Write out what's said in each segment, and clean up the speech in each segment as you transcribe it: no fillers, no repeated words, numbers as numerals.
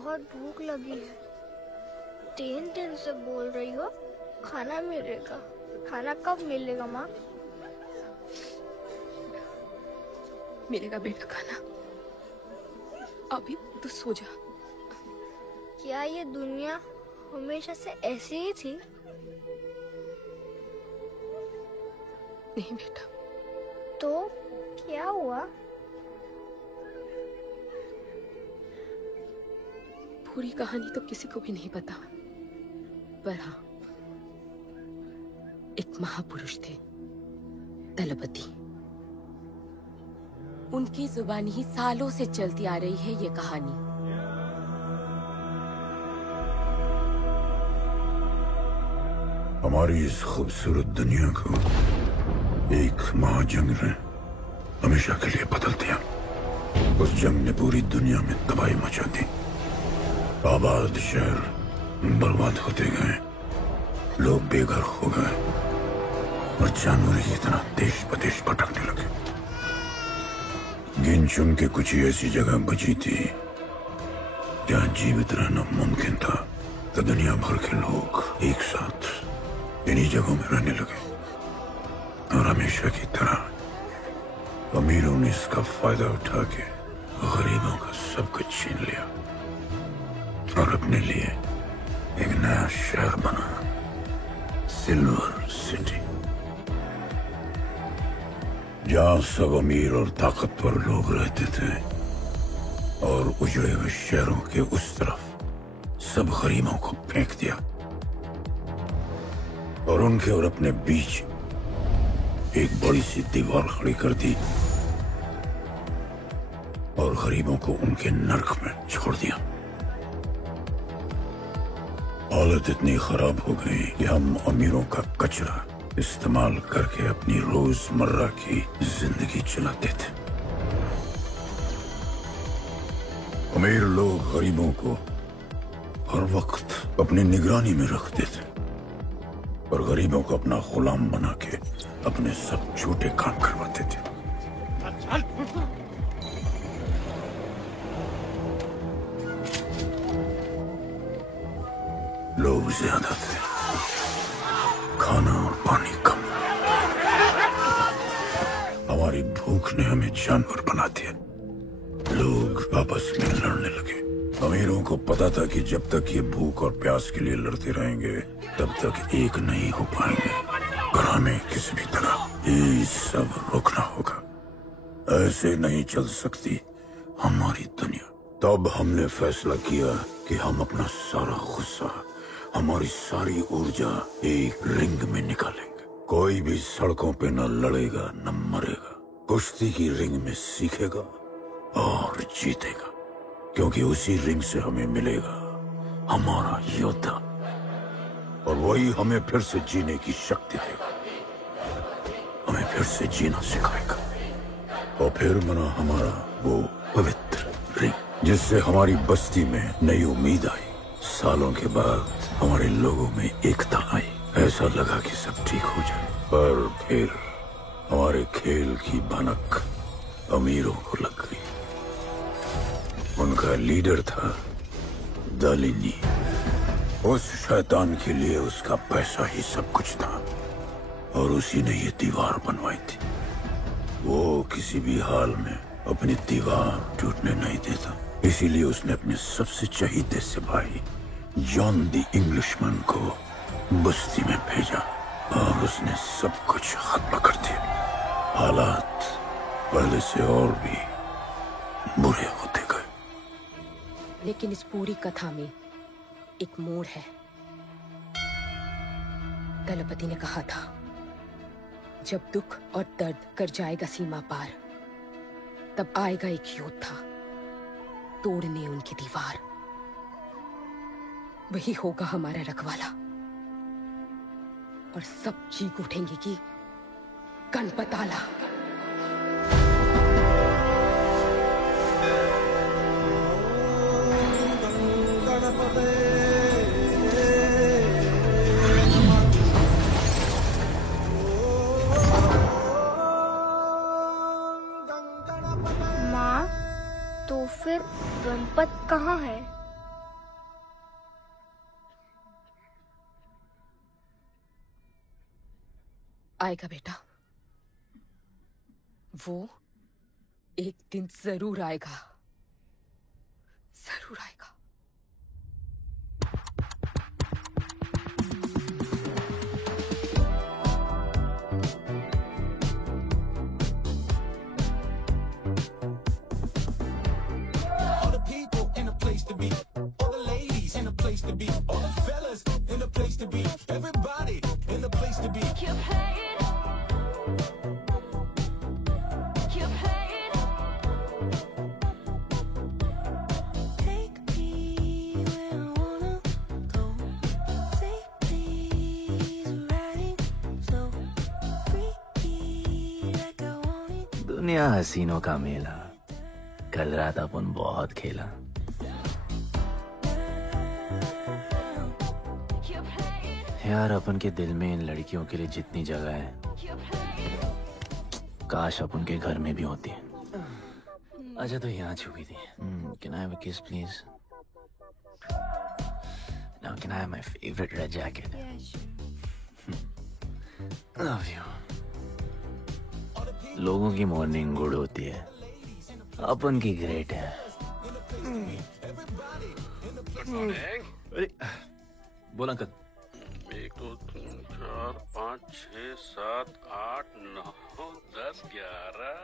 बहुत भूख लगी है। 3 दिन से बोल रही हो खाना मिलेगा। खाना कब मिलेगा माँ? मिलेगा बेटा खाना। अभी तो सो जा। क्या ये दुनिया हमेशा से ऐसी ही थी? नहीं बेटा। तो क्या हुआ? पूरी कहानी तो किसी को भी नहीं पता, पर हाँ, एक महापुरुष थे, दलपति। उनकी जुबानी ही सालों से चलती आ रही है ये कहानी। हमारी इस खूबसूरत दुनिया को एक महाजंग ने हमेशा के लिए बदल दिया। उस जंग ने पूरी दुनिया में तबाही मचा दी। आबाद शहर बर्बाद होते गए, लोग बेघर हो गए और जानवर की तरह देश प्रदेश भटकने लगे। गिन चुन के कुछ ही ऐसी जगह बची थी जहां जीवित रहना मुमकिन था। तो दुनिया भर के लोग एक साथ इन्हीं जगहों में रहने लगे और हमेशा की तरह अमीरों ने इसका फायदा उठा के गरीबों का सब कुछ छीन लिया और अपने लिए एक नया शहर बनाया, सिल्वर सिटी, जहां सब अमीर और ताकतवर लोग रहते थे और उजड़े हुए शहरों के उस तरफ सब गरीबों को फेंक दिया और उनके और अपने बीच एक बड़ी सी दीवार खड़ी कर दी और गरीबों को उनके नर्क में छोड़ दिया। हालत इतनी खराब हो गई कि हम अमीरों का कचरा इस्तेमाल करके अपनी रोजमर्रा की जिंदगी चलाते थे। अमीर लोग गरीबों को हर वक्त अपनी निगरानी में रखते थे और गरीबों को अपना गुलाम बना के अपने सब झूठे काम करवाते थे। लोग ज्यादा थे, खाना और पानी कम। हमारी भूख ने हमें जानवर बना दिया। लोग आपस में लड़ने लगे। अमीरों को पता था कि जब तक ये भूख और प्यास के लिए लड़ते रहेंगे तब तक एक नहीं हो पाएंगे और हमें किसी भी तरह ये सब रोकना होगा। ऐसे नहीं चल सकती हमारी दुनिया। तब हमने फैसला किया कि हम अपना सारा गुस्सा, हमारी सारी ऊर्जा एक रिंग में निकालेंगे। कोई भी सड़कों पे न लड़ेगा न मरेगा, कुश्ती की रिंग में सीखेगा और जीतेगा, क्योंकि उसी रिंग से हमें मिलेगा हमारा योद्धा और वही हमें फिर से जीने की शक्ति देगा, हमें फिर से जीना सिखाएगा और फिर बना हमारा वो पवित्र रिंग जिससे हमारी बस्ती में नई उम्मीद आई। सालों के बाद हमारे लोगों में एकता आई। ऐसा लगा कि सब ठीक हो जाए, पर फिर हमारे खेल की भनक अमीरों को लग गई। उनका लीडर था दालिनी। उस शैतान के लिए उसका पैसा ही सब कुछ था और उसी ने ये दीवार बनवाई थी। वो किसी भी हाल में अपनी दीवार टूटने नहीं देता, इसीलिए उसने अपने सबसे चहीते सिपाही जॉन द इंग्लिशमैन को बस्ती में भेजा और उसने सब कुछ खत्म कर दिया। हालात पहले से और भी बुरे होते गए। लेकिन इस पूरी कथा में एक मोड़ है। दलपति ने कहा था, जब दुख और दर्द कर जाएगा सीमा पार, तब आएगा एक योद्धा तोड़ने उनकी दीवार। वही होगा हमारा रखवाला और सब चीख उठेंगे कि गणपताला। माँ, तो फिर गणपत कहाँ है? आएगा बेटा, वो एक दिन जरूर आएगा, जरूर आएगा। All the people in a place to be, all the ladies in a place to be, all the fellas in a place to be, everybody in a place to be. Keep playing. Keep playing. Take me where I wanna go. Safely's riding slow. Freaky like I want it. दुनिया हसीनों का मेला, कल रात अपन बहुत खेला। Keep playing. यार अपन के दिल में इन लड़कियों के लिए जितनी जगह है, Keep playing. काश अपन के घर में भी होती। अच्छा तो यहाँ छुपी थी। Can I have a kiss please? Now can I have my favorite red jacket? Love you. लोगों की मॉर्निंग गुड होती है, अपन की ग्रेट है। अरे बोल अंकल। 1 2 3 4 5 6 7 8 9 10 11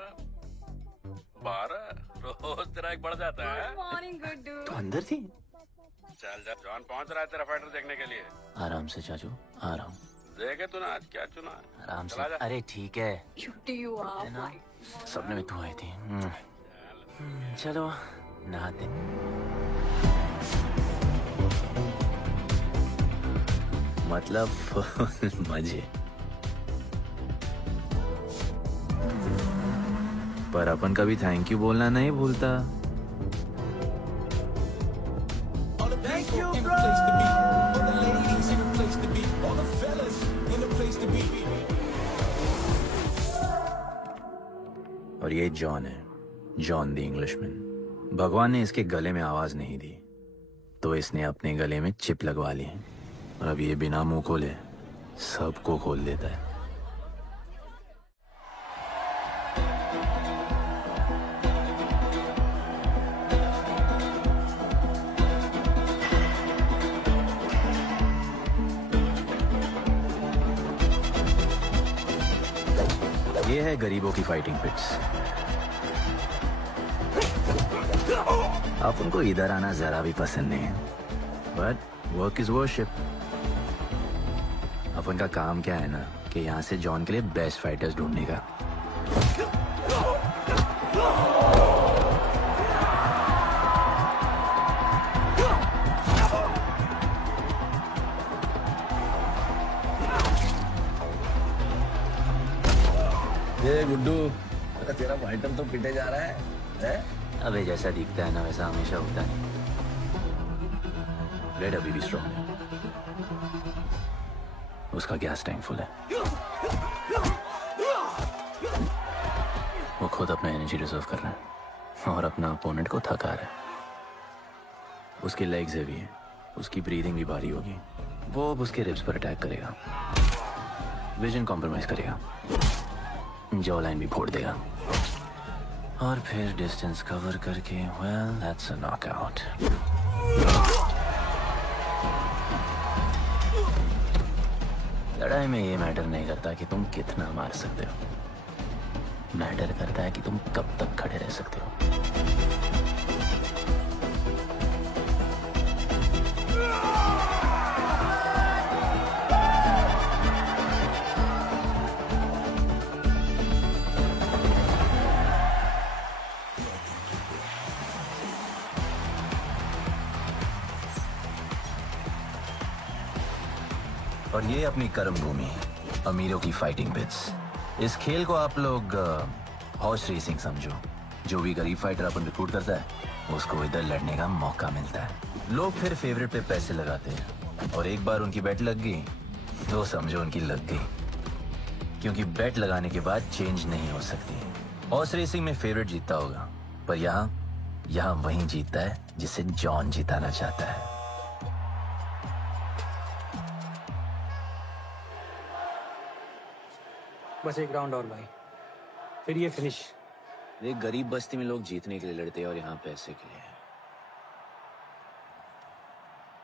12 रोज तेरा एक बढ़ जाता है। Morning, Guddu. तो अंदर थी? चल जा, जॉन पहुंच रहा है तेरा फाइटर देखने के लिए। आराम से चाचू, आराम। देखे तूने आज क्या चुना है? आराम से। चला जा। अरे ठीक है, Cutie you are. है ना? सपने में तू आई थी। चलो नहाते। मतलब मजे। पर अपन कभी थैंक यू बोलना नहीं भूलता। All the people in a place to be, all the ladies in a place to be, all the fellas in a place to be. और ये जॉन है, जॉन द इंग्लिशमैन। भगवान ने इसके गले में आवाज नहीं दी, तो इसने अपने गले में चिप लगवा ली, और अब ये बिना मुंह खोले सबको खोल देता है। ये है गरीबों की फाइटिंग पिट्स। आप उनको इधर आना जरा भी पसंद नहीं है, बट वर्क इज वर्शिप। अपन का काम क्या है ना कि यहाँ से जॉन के लिए बेस्ट फाइटर्स ढूंढने का। ये गुड्डू, तेरा फाइटर तो पिटे जा रहा है? अबे जैसा दिखता है ना वैसा हमेशा होता है। रेड अभी भी स्ट्रॉन्ग है, उसका गैस टैंक फुल है। वो खुद अपना एनर्जी रिजर्व कर रहा है और अपना अपोनेंट को थका रहा है। उसके लेग्स हेवी हैं, उसकी ब्रीदिंग भी भारी होगी। वो अब उसके रिब्स पर अटैक करेगा, विजन कॉम्प्रोमाइज करेगा, जॉ लाइन भी फोड़ देगा, और फिर डिस्टेंस कवर करके वेल दैट्स अ नॉकआउट। लड़ाई में ये मैटर नहीं करता कि तुम कितना मार सकते हो, मैटर करता है कि तुम कब तक खड़े रह सकते हो। और ये अपनी कर्म भूमि, अमीरों की फाइटिंग पिट्स। इस खेल को आप लोग हॉर्स रेसिंग समझो। जो भी गरीब फाइटर अपन रिक्रूट करता है उसको इधर लड़ने का मौका मिलता है। लोग फिर फेवरेट पे पैसे लगाते हैं, और एक बार उनकी बेट लग गई तो समझो उनकी लग गई, क्योंकि बेट लगाने के बाद चेंज नहीं हो सकती। हॉर्स रेसिंग में फेवरेट जीतता होगा, पर यहाँ वही जीतता है जिसे जॉन जिताना चाहता है। बस एक राउंड और भाई, फिर ये फिनिश। एक गरीब बस्ती में लोग जीतने के लिए लड़ते हैं और यहाँ पैसे के लिए,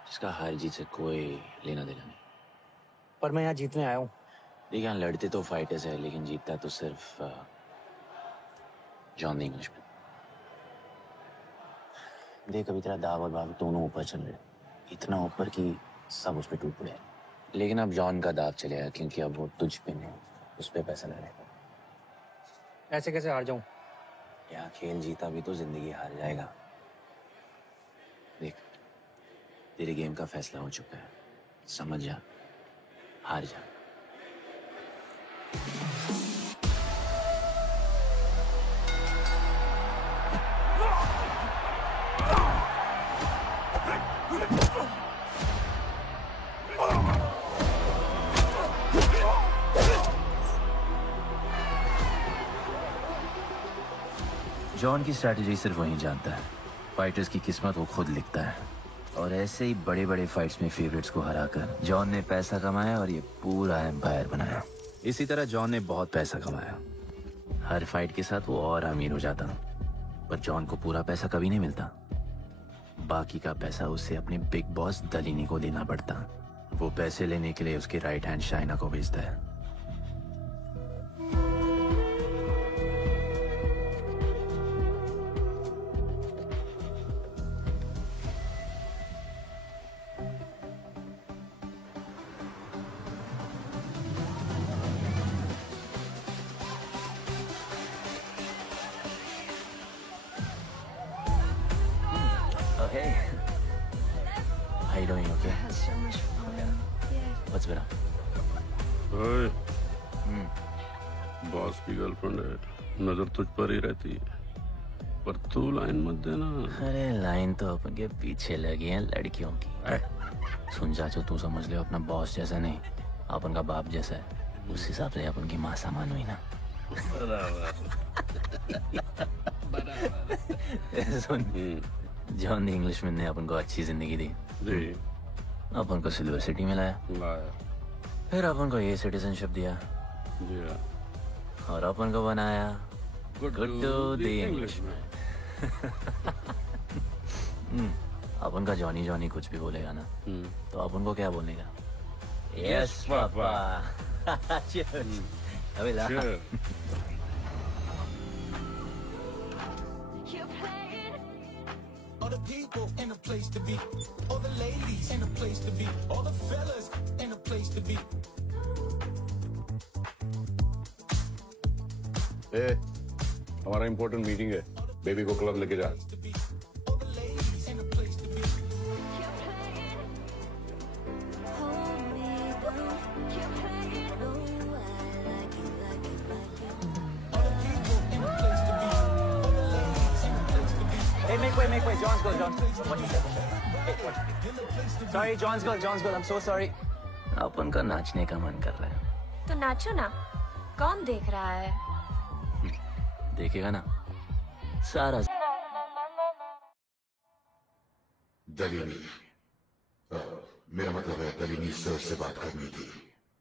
जिसका हार जीत से कोई लेना देना नहीं। पर मैं यहाँ जीतने आया हूँ। देख, यहाँ लड़ते तो फाइटर्स है, लेकिन जीतता तो सिर्फ जॉन द इंग्लिशमैन। देख, अभी तेरा दाव और बाव दोनों ऊपर चल रहे, इतना ऊपर कि सब उस पर टूट पड़े। लेकिन अब जॉन का दाव चलेगा, क्योंकि अब वो तुझ पे नहीं, उस पे पैसा लड़ेगा। ऐसे कैसे हार जाऊँ? यहाँ खेल जीता भी तो जिंदगी हार जाएगा। देख, तेरे गेम का फैसला हो चुका है, समझ जा, हार जा। जॉन की स्ट्रैटेजी सिर्फ वही जानता है, फाइटर्स की किस्मत वो खुद लिखता है। और ऐसे ही बड़े बड़े फाइट्स में फेवरेट्स को हराकर जॉन ने पैसा कमाया और ये पूरा एम्पायर बनाया। इसी तरह जॉन ने बहुत पैसा कमाया, हर फाइट के साथ वो और अमीर हो जाता। पर जॉन को पूरा पैसा कभी नहीं मिलता, बाकी का पैसा उसे अपने बिग बॉस दलीनी को देना पड़ता। वो पैसे लेने के लिए उसके राइट हैंड शाइना को भेजता है। Hey, how you doing? Okay. So much fun. Yeah. What's been up? ओए, बॉस की गर्लफ्रेंड है, नजर तुझ पर ही रहती है, पर तू लाइन मत देना। अरे लाइन तो अपन के पीछे लगी है लड़कियों की। सुन चाचो, तू समझ ले अपना बॉस जैसा नहीं, अपन का बाप जैसा है। उस हिसाब से अपन की माँ सामान हुई ना। सुन, जॉन द इंग्लिशमैन ने अपन को अच्छी जिंदगी दी, अपन को सिल्वर सिटी में लाया, फिर अपन को ये सिटीजनशिप दिया, और अपन को बनाया गुड्डू द इंग्लिशमैन। अपन का जॉनी जॉनी कुछ भी बोलेगा ना, तो अपन को क्या बोलेगा? Yes papa. अबे ला। You're playing. All the people in a place to be, all the ladies in a place to be, all the fellas in a place to be. ए, हमारा इम्पोर्टेंट मीटिंग है, बेबी को club लेके जा। All the ladies in a place to be. You're playing. Hold me down. You're playing. No, I like it, like it, like it. All the people in a place to be, all the ladies in a place to be. Hey, make way. John's girl, John. What you said? Hey, what? Sorry, John's girl. I'm so sorry. अपन का नाचने का मन कर रहा है। तो नाचो ना, कौन देख रहा है? देखेगा ना सारा। दलीनी, मेरा मतलब है दलीनी सर से बात करनी थी।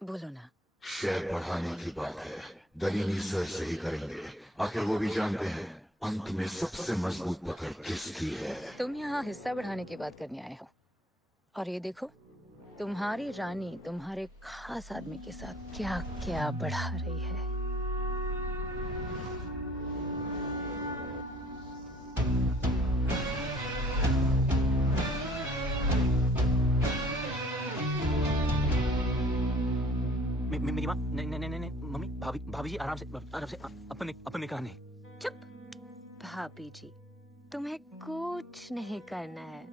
बोलो ना। शेयर बढ़ाने की बात है, दलीनी सर से ही करेंगे। आखिर वो भी जानते हैं अंत में सबसे मजबूत पकड़ किसकी है। तुम यहाँ हिस्सा बढ़ाने की बात करने आए हो, और ये देखो तुम्हारी रानी तुम्हारे खास आदमी के साथ क्या क्या बढ़ा रही है। मेरी माँ, नहीं, मम्मी, भाभी जी, आराम से अपने कहा नहीं। चुप। भाभी जी, तुम्हें कुछ नहीं करना है।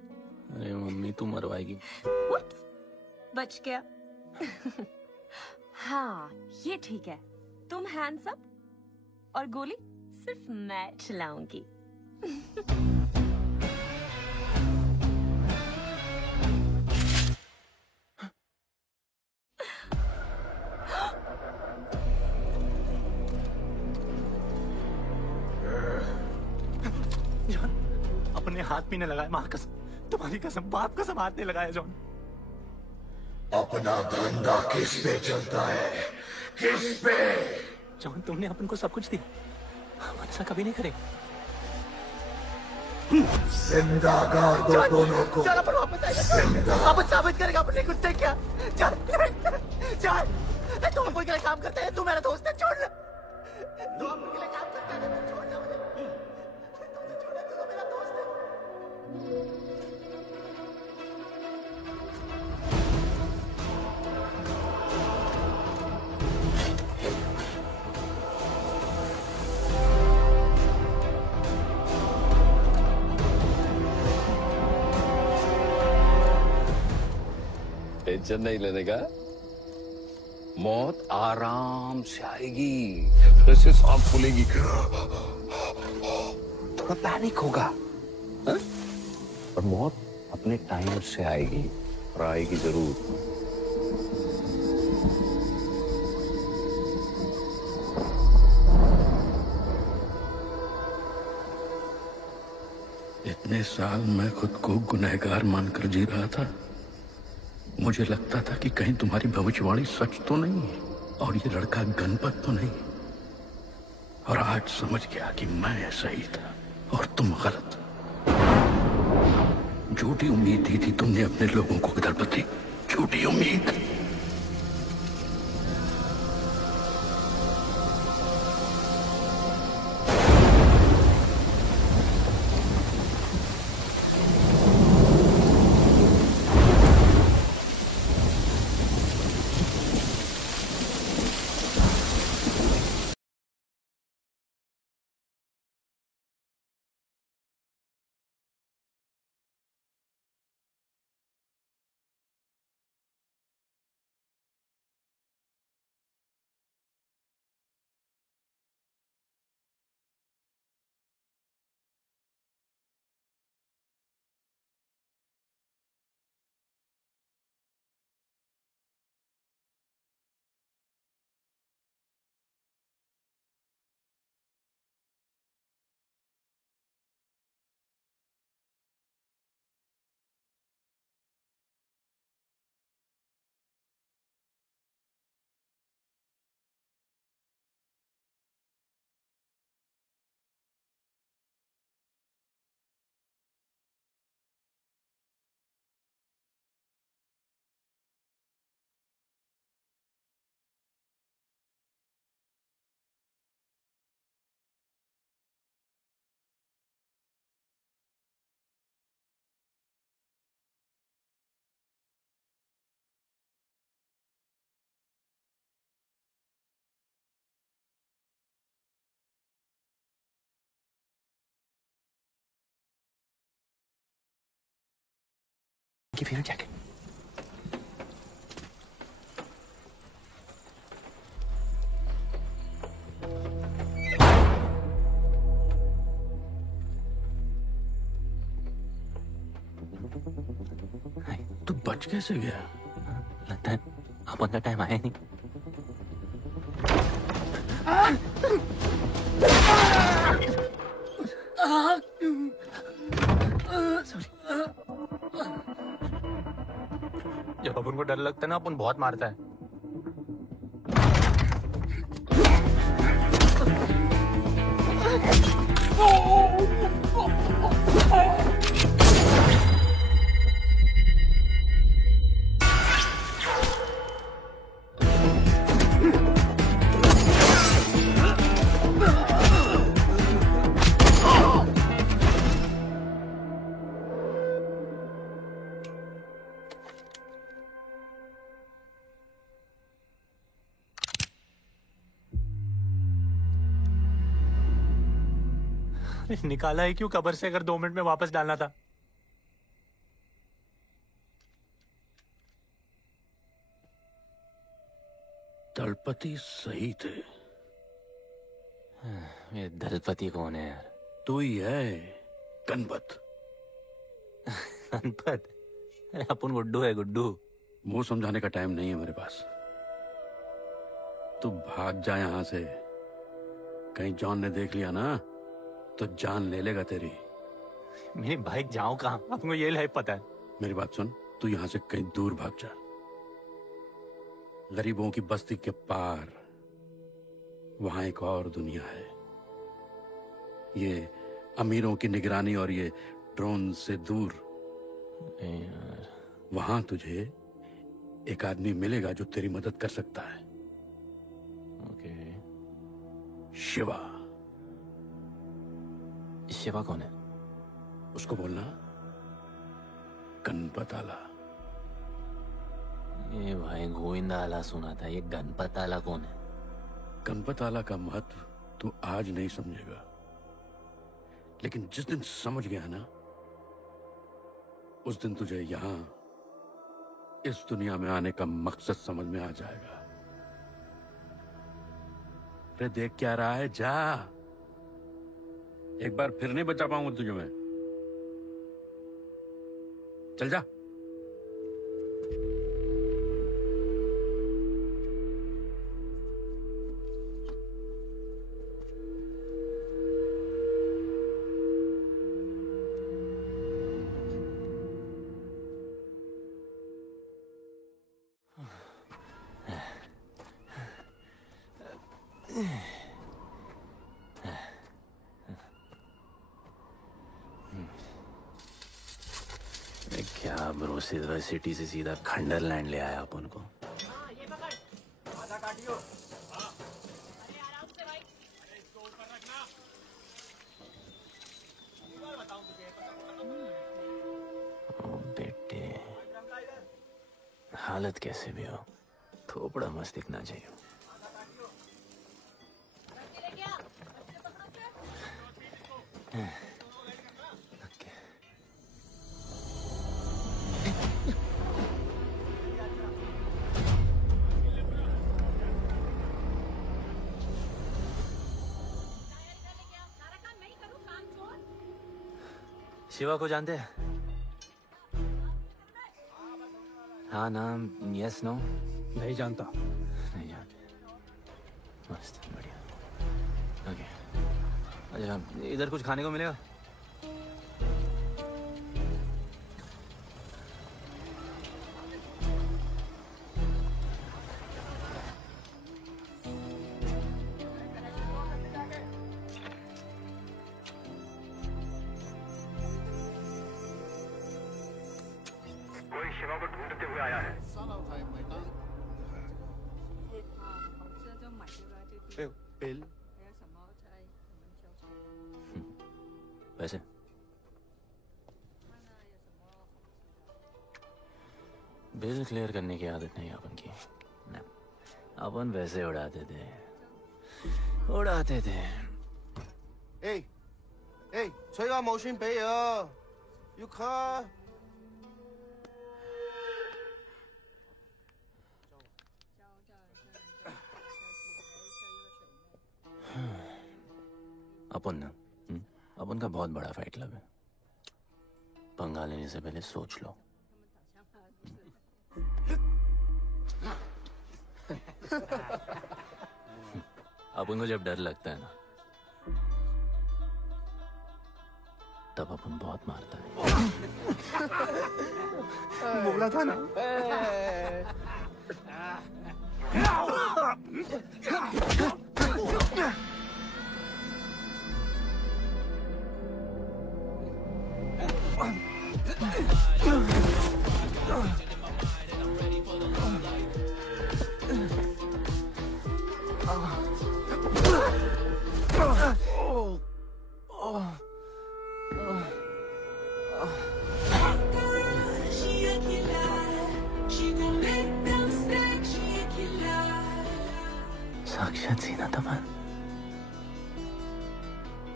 अरे मम्मी, तू मरवाएगी। What? बच गया। हाँ, ये ठीक है। तुम हैंड्स अप और गोली सिर्फ मैं चलाऊंगी। जॉन, अपने हाथ पीने लगाया, माँ कसम, तुम्हारी कसम, बाप कसम, हाथ नहीं लगाया जॉन। अपना धंधा किस पे चलता है, किस पे? जॉन, तुमने अपन को सब कुछ दिया, हम ऐसा कभी नहीं करेंगे। दोनों को अपन वापस आएगा, अपन साबित करेगा अपने कुछ से क्या। चल तुम अपन के लिए काम करते हैं, तू मेरा दोस्त है, छोड़ ना। तू अपन के लिए काम करता है, छोड़ ना मुझे। तू मेरा दोस्त है। टेंशन नहीं लेने का, मौत आराम से आएगी, जैसे सांस फूलेगी, थोड़ा पैनिक होगा, हा? और मौत अपने टाइम से आएगी, और आएगी जरूर। इतने साल मैं खुद को गुनहगार मानकर जी रहा था। मुझे लगता था कि कहीं तुम्हारी भविष्यवाणी सच तो नहीं है और ये लड़का गणपत तो नहीं। और आज समझ गया कि मैं सही था और तुम गलत। झूठी उम्मीद दी थी तुमने अपने लोगों को गदरपति, झूठी उम्मीद। Give you a jacket. तू बच कैसे गया? लगता है अपन का टाइम आया नहीं। जब अपन को डर लगता है ना, अपन बहुत मारता है। निकाला है क्यों कब्र से, अगर 2 मिनट में वापस डालना था। दलपति सही थे। ये दलपति कौन है यार? तू ही है, गणपत। गणपत? अपन गुड्डू है, गुड्डू। मुंह समझाने का टाइम नहीं है मेरे पास। तू भाग जा यहाँ से। कहीं जॉन ने देख लिया ना तो जान ले लेगा तेरी। मेरी बाइक जाऊं कहाँ? आपको ये लाइफ पता है। मेरी बात सुन, तू यहाँ से कहीं दूर भाग जा, गरीबों की बस्ती के पार। वहां एक और दुनिया है। ये अमीरों की निगरानी और ये ड्रोन से दूर। वहां तुझे एक आदमी मिलेगा जो तेरी मदद कर सकता है। ओके। शिवा। शिवा कौन है? उसको बोलना गणपताला। ये भाई गोविंदाला सुना था, ये गणपताला कौन है? गणपताला का महत्व तू आज नहीं समझेगा, लेकिन जिस दिन समझ गया ना, उस दिन तुझे यहां इस दुनिया में आने का मकसद समझ में आ जाएगा। अरे देख क्या रहा है, जा। एक बार फिर नहीं बचा पाऊंगा तुझे मैं। चल जा। क्या ब्रो, सिटी से सीधा खंडरलैंड ले आया अपन को। ओ बेटे, हालत कैसे भी हो, थोपड़ा मस्त दिखना चाहिए। शिवा को जानते हैं? हाँ नाम, यस नो? नहीं जानता। नहीं जानते। मस्त, बढ़िया। ओके। अच्छा, इधर कुछ खाने को मिलेगा? बिल वैसे बिल क्लियर करने की आदत नहीं अपन की। ना, अपन वैसे उड़ाते थे।吹下冇錢俾啊，要卡。अपन ना, अपन का बहुत बड़ा फाइट क्लब है। पंगा लेने से पहले सोच लो। अपन को जब डर लगता है ना, तब अपन बहुत मारता है। बोला था ना। साक्षात सीना तमन।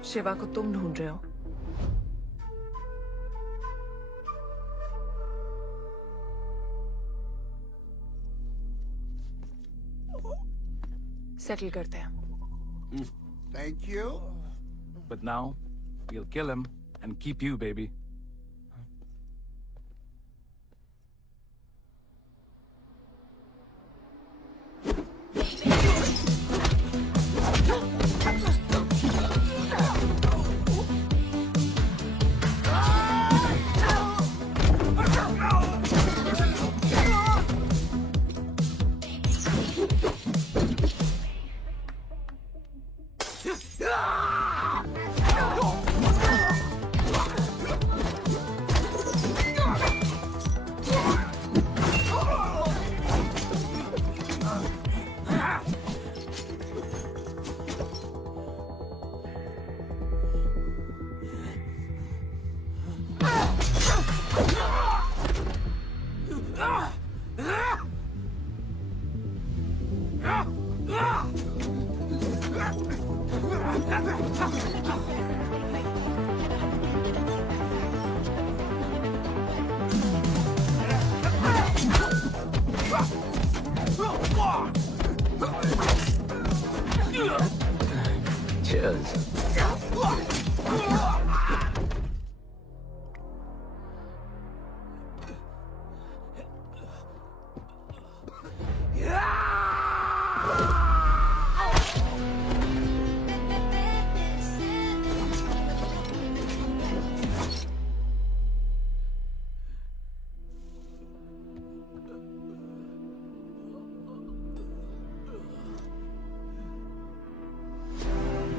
शिवा को तुम ढूंढ रहे हो? सेटल करते हैं। Thank you. But now, we'll kill him and keep you, baby. Cheers.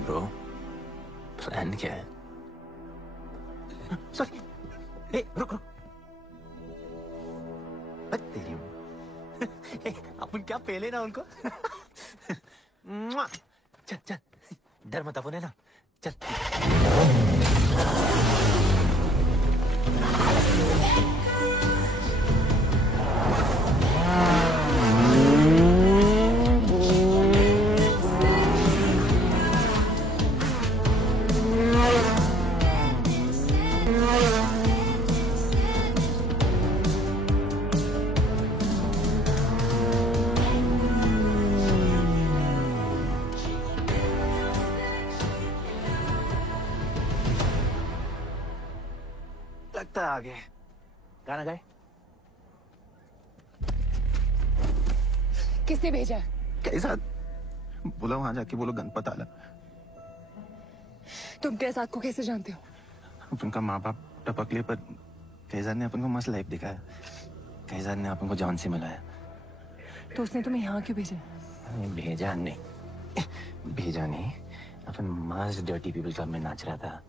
Bro plan क्या है? सॉरी, रुक रुक। तेरी अपन क्या पहले ना उनको। चल चल, डर मत अपन है ना, चल। लगता है आगे गाना गाए। किसने भेजा? कैसा? बोला वहां जाके बोलो गणपत आला। तुम कैसाद को कैसे जानते हो? अपन का माँ बाप टपकले पर कैसाद ने अपन को मस्त लाइफ दिखाया। कैसाद ने अपन को जॉन से मिलाया। तो उसने तुम्हें यहाँ क्यों भेजा? भेजा नहीं, अपन मस्त डर्टी पीपल क्लब में नाच रहा था।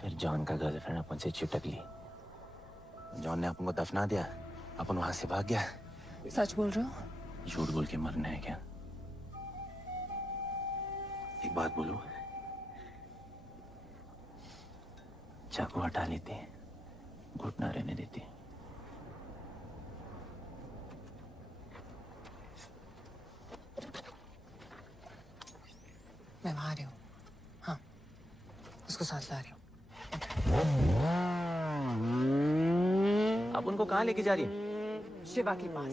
फिर जॉन का गर्लफ्रेंड अपन से चिपक ली। जॉन ने अपन को दफना दिया, अपन वहां से भाग गया। सच बोल रहे हो? झूठ बोल के मरना है क्या? एक बात बोलूं, चाकू हटा लेते, घुटना रहने देते। मैं वहां आ रही हूँ। हाँ, उसको साथ ला रही हूँ। आप उनको कहाँ लेके जा रही है? शिवा के पास।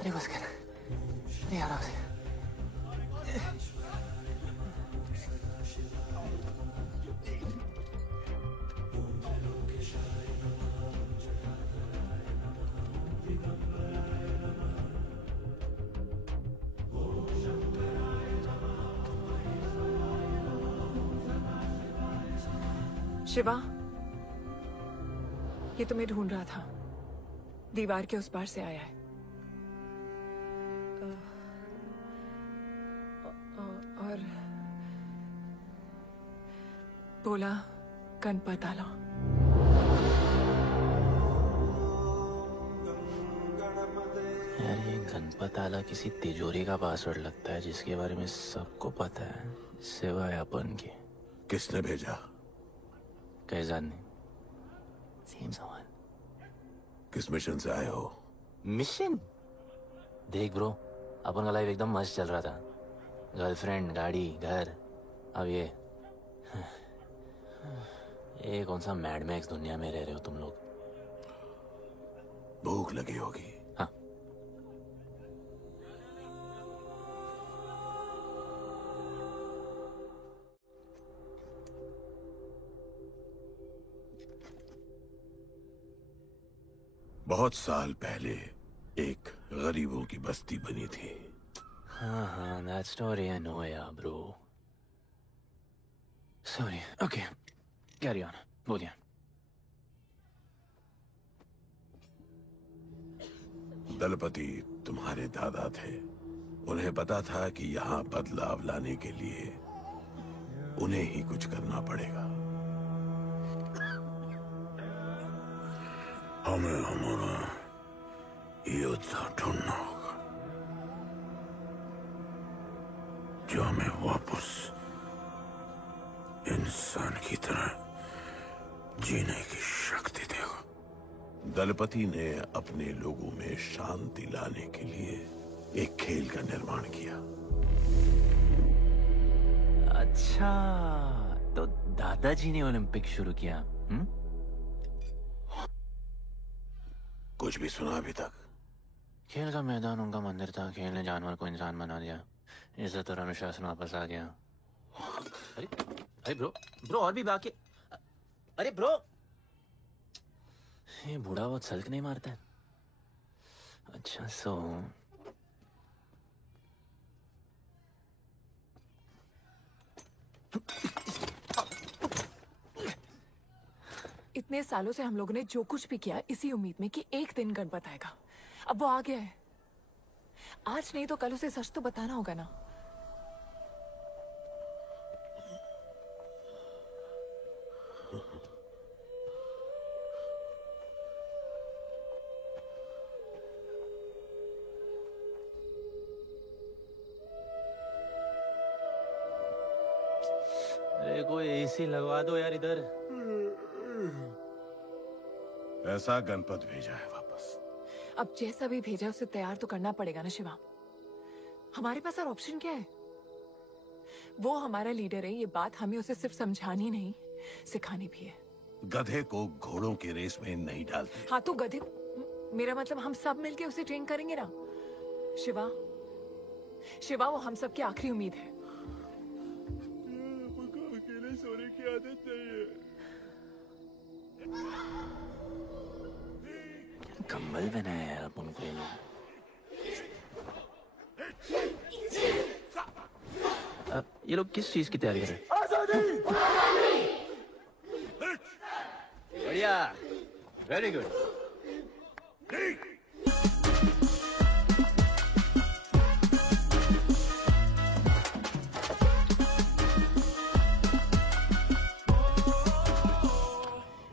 अरे बस कर, अरे आराम से। शिवा, ये तुम्हें ढूंढ रहा था। दीवार के उस पार से आया है। और बोला गणपत आला। यार ये गणपत आला किसी तिजोरी का पासवर्ड लगता है जिसके बारे में सबको पता है सिवाय अपन के। किसने भेजा? कैसाद ने। सेम सवाल। किस मिशन से आए हो? मिशन? देख ब्रो, अपन का लाइफ एकदम मस्त चल रहा था। गर्लफ्रेंड, गाड़ी, घर। अब ये कौन सा मैड मैक्स दुनिया में रह रहे हो तुम लोग। भूख लगी होगी। हाँ। बहुत साल पहले एक गरीबों की बस्ती बनी थी। हाँ, that story I know, yeah, bro. Sorry. Okay. Carry on. बोलिए। दलपति तुम्हारे दादा थे। उन्हें पता था कि यहाँ बदलाव लाने के लिए उन्हें ही कुछ करना पड़ेगा। हमें हमारा योद्धा ढूंढना होगा। जो हमें वापस इंसान की तरह जीने की शक्ति देगा। दलपति ने अपने लोगों में शांति लाने के लिए एक खेल का निर्माण किया। अच्छा, तो दादाजी ने ओलंपिक शुरू किया। कुछ भी सुना अभी तक? खेल का मैदान उनका मंदिर था, खेल ने जानवर को इंसान बना दिया, इज्जत और अनुशासन वापस आ गया। अरे अरे ब्रो और भी बाकी। अरे ब्रो, ये बूढ़ा बहुत सल्क नहीं मारता है। अच्छा सो इतने सालों से हम लोगों ने जो कुछ भी किया इसी उम्मीद में कि एक दिन गणपत आएगा। अब वो आ गया है। आज नहीं तो कल उसे सच तो बताना होगा ना। अरे कोई एसी लगवा दो यार इधर। ऐसा गणपत भेजा है वापस। अब जैसा भी भेजा उसे तैयार तो करना पड़ेगा ना शिवा। हमारे पास और ऑप्शन क्या है? वो हमारा लीडर है, ये बात हमें उसे सिर्फ समझानी नहीं सिखानी भी है। गधे को घोड़ों की रेस में नहीं डालते। हाँ तो गधे, मेरा मतलब हम सब मिलके उसे ट्रेन करेंगे ना। शिवा शिवा, वो हम सब की आखिरी उम्मीद है। अकेले सोने की आदत नहीं है। कंबल बनाया यार अपन को ये लोग। ये लोग किस चीज की तैयारी कर रहे हैं? बढ़िया, वेरी गुड।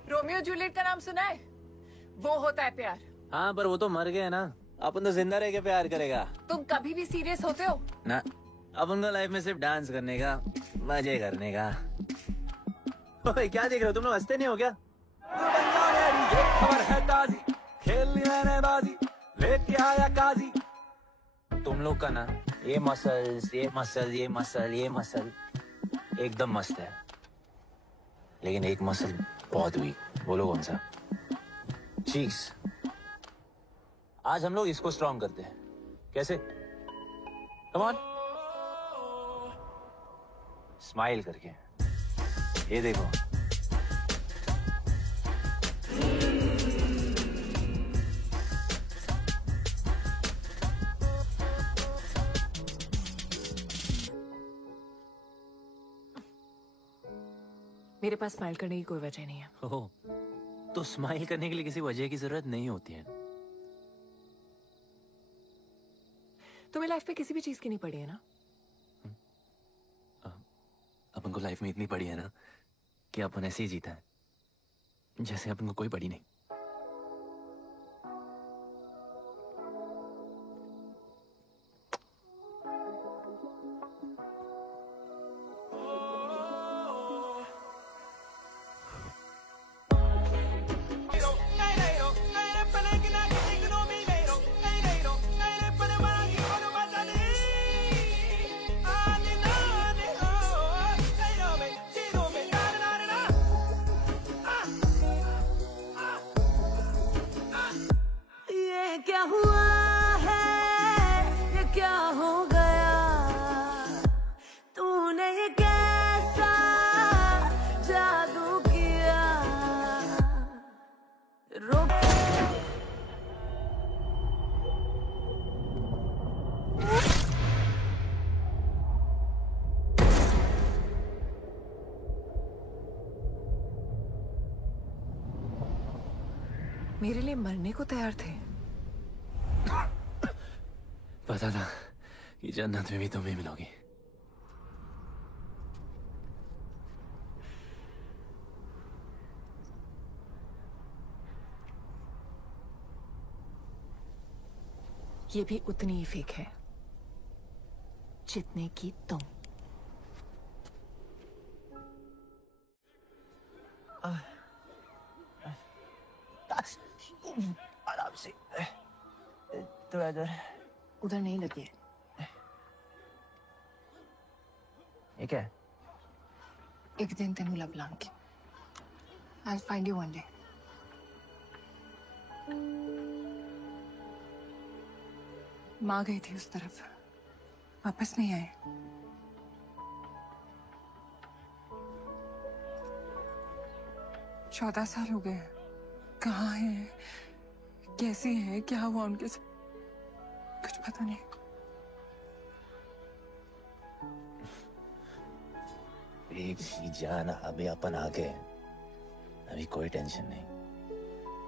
रोमियो जूलियट का नाम सुना है? वो होता है प्यार। हाँ पर वो तो मर गए ना, अपन तो जिंदा रह के प्यार करेगा। तुम कभी भी सीरियस होते हो? ना, अपन को लाइफ में सिर्फ डांस करने का, मजे करने का। ओए क्या देख रहे हो तुम लोग, हंसते नहीं हो क्या? ये खबर है ताजी, खेल ली मैंने बाजी, लेके आया काजी। तुम लोग का ना ये मसल एकदम मस्त है, लेकिन एक मसल बहुत वीक। बोलो कौन सा? चीक्स। आज हम लोग इसको स्ट्रॉन्ग करते हैं। कैसे? कम ऑन, स्माइल करके। ये देखो, मेरे पास स्माइल करने की कोई वजह नहीं है। ओह, तो स्माइल करने के लिए किसी वजह की जरूरत नहीं होती है। तुम्हें लाइफ में किसी भी चीज की नहीं पड़ी है ना? अपन को लाइफ में इतनी पड़ी है ना कि अपन ऐसे ही जीता है जैसे अपन को कोई पड़ी नहीं। क्या हुआ है, ये क्या हो गया, तूने ये कैसा जादू किया। मेरे लिए मरने को तैयार थे। पता था कि जन्नत में भी तुम ही मिलोगी। ये भी उतनी ही फेक है जितने की तुम। आराम से, थोड़ा इधर। उधर नहीं लगी है। ये क्या है? एक दिन तेनू लब Langi. I'll find you one day. माँ गई थी उस तरफ, वापस नहीं आए। चौदह साल हो गए। कहाँ है, कैसी है, क्या हुआ उनके साथ, कुछ पता नहीं। बेबी जान, अभी अपन आ गए, अभी कोई टेंशन नहीं,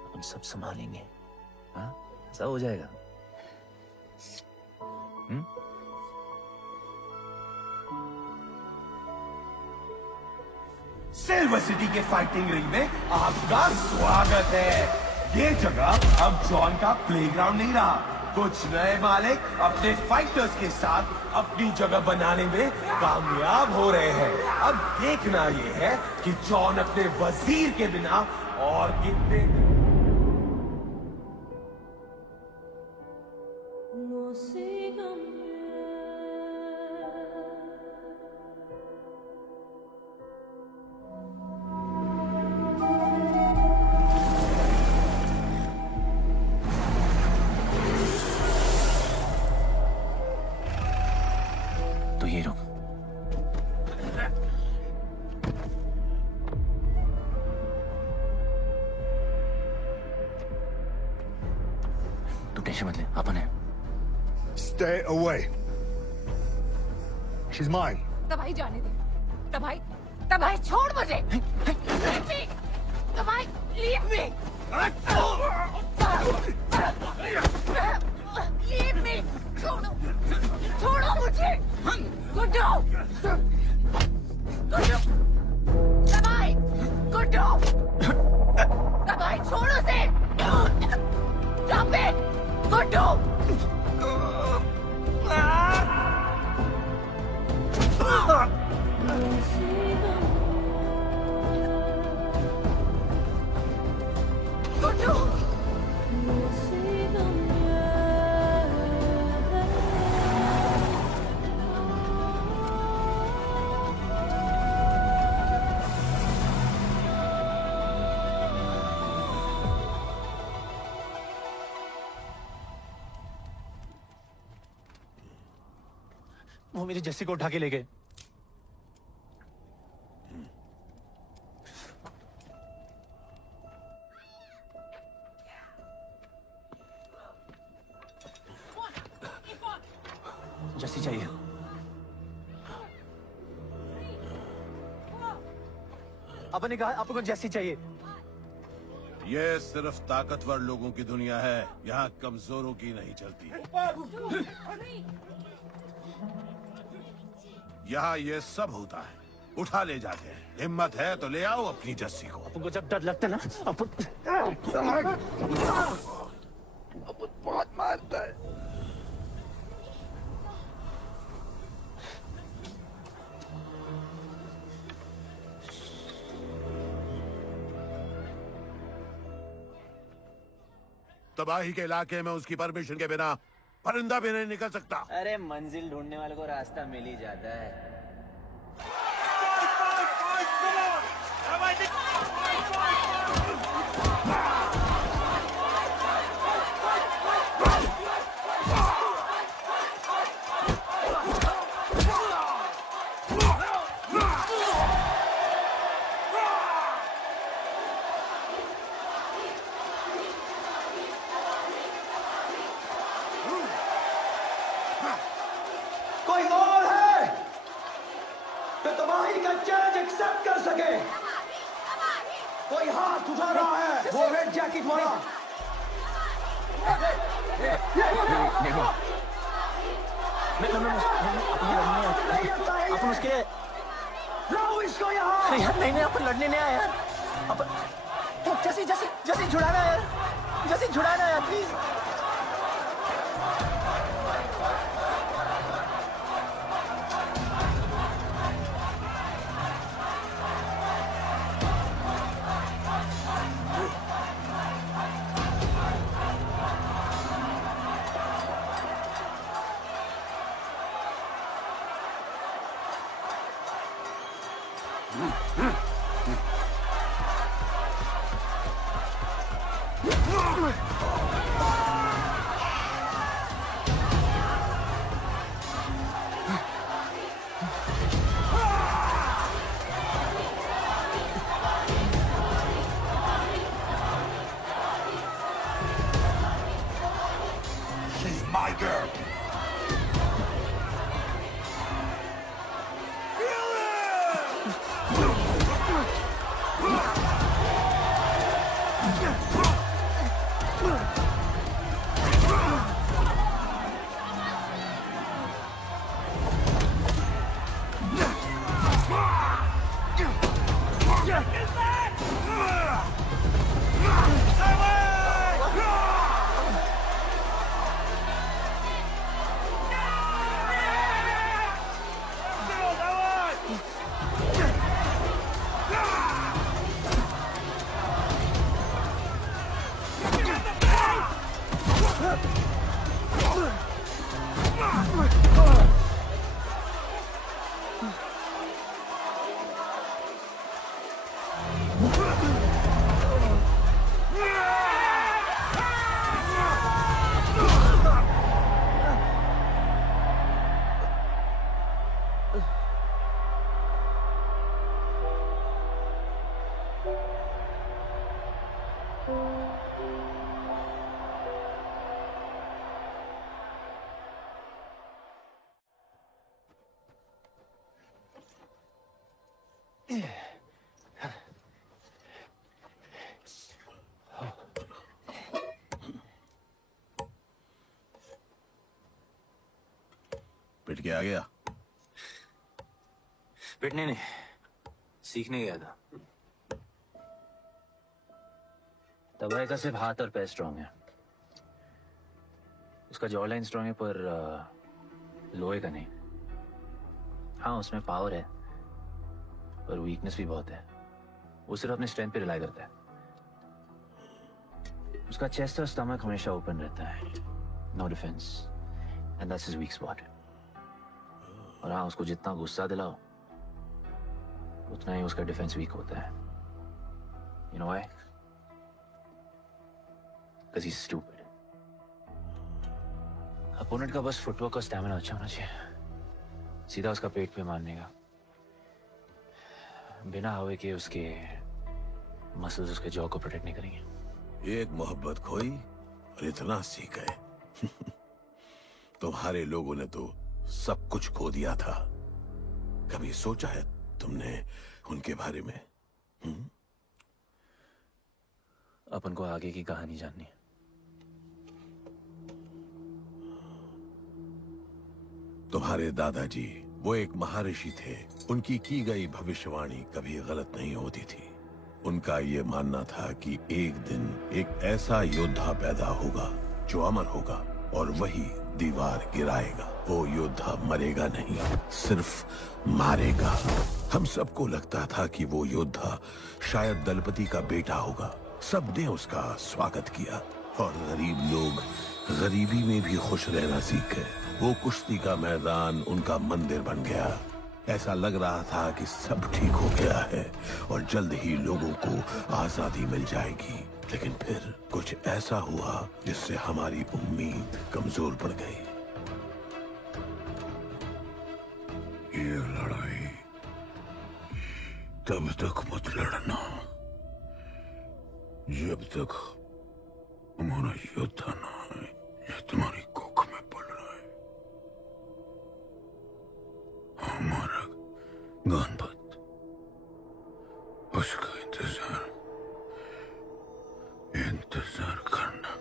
अपन सब संभालेंगे। हाँ, सब हो जाएगा। सिल्वर सिटी के फाइटिंग रिंग में आपका स्वागत है। ये जगह अब जॉन का प्लेग्राउंड नहीं रहा। कुछ नए मालिक अपने फाइटर्स के साथ अपनी जगह बनाने में कामयाब हो रहे हैं। अब देखना ये है कि जॉन अपने वजीर के बिना और कितने Stay away. She's mine. तबाही जाने दे। तबाही, तबाही छोड़ मुझे। Leave me. तबाही, leave me. Leave me. छोड़ो, छोड़ो मुझे। गुड्डू, गुड्डू, तबाही, गुड्डू, तबाही छोड़ो उसे। Stop it, Guddu. वो मेरी जस्सी को उठा के ले गए। जस्सी चाहिए। अपन ने कहा आपको जस्सी चाहिए। ये सिर्फ ताकतवर लोगों की दुनिया है, यहाँ कमजोरों की नहीं चलती। यहाँ ये सब होता है, उठा ले जाते हैं। हिम्मत है तो ले आओ अपनी जस्सी को। आपको जब डर लगता है ना, अपन बहुत मारता है। तबाही के इलाके में उसकी परमिशन के बिना परिंदा भी नहीं निकल सकता। अरे मंजिल ढूंढने वाले को रास्ता मिल ही जाता है। कोई और है तो तबाही का चैलेंज एक्सेप्ट कर सके? कोई हाथ उठा रहा है? वो रेड जैकेट वाला। देखो, अपन उसके लाओ इसको यहाँ। नहीं अपन लड़ने नहीं आया यार। अपन जैसी छुड़ाना यार, जैसी छुड़ाना यार प्लीज। She's my girl. पिट के आ गया। पिटने नहीं, सीखने गया था। तबाही का सिर्फ हाथ और पैर स्ट्रांग है, उसका जॉ लाइन स्ट्रांग है, पर लोहे का नहीं। हाँ, उसमें पावर है पर वीकनेस भी बहुत है। वो सिर्फ अपने स्ट्रेंथ पे रिलाई करता है। उसका चेस्ट और स्टमक हमेशा ओपन रहता है, no defence, and that's his weak spot. और हाँ, उसको जितना गुस्सा दिलाओ उतना ही उसका डिफेंस वीक होता है। You know why? Because he's stupid. Opponent का बस फुटवर्क और स्टैमिना अच्छा होना चाहिए, सीधा उसका पेट पे मारने का, बिना हवा के उसके मसल्स उसके जॉ को प्रोटेक्ट नहीं करेंगे। एक मोहब्बत खोई और इतना सीख गए। तुम्हारे लोगों ने तो सब कुछ खो दिया था। कभी सोचा है तुमने उनके बारे में? अपन को आगे की कहानी जाननी है। तुम्हारे दादाजी वो एक महर्षि थे। उनकी की गई भविष्यवाणी कभी गलत नहीं होती थी। उनका ये मानना था कि एक दिन एक ऐसा योद्धा पैदा होगा जो अमर होगा और वही दीवार गिराएगा। वो योद्धा मरेगा नहीं, सिर्फ मारेगा। हम सबको लगता था कि वो योद्धा शायद दलपति का बेटा होगा। सबने उसका स्वागत किया और गरीब लोग गरीबी में भी खुश रहना सीख गए। वो कुश्ती का मैदान उनका मंदिर बन गया। ऐसा लग रहा था कि सब ठीक हो गया है और जल्द ही लोगों को आजादी मिल जाएगी। लेकिन फिर कुछ ऐसा हुआ जिससे हमारी उम्मीद कमजोर पड़ गई। ये लड़ाई तब तक मत लड़ना जब तक हमारा योद्धा ना आए या तुम्हारी कोख में पड़ रहा है। हमारा गणपत, उसका इंतजार करना।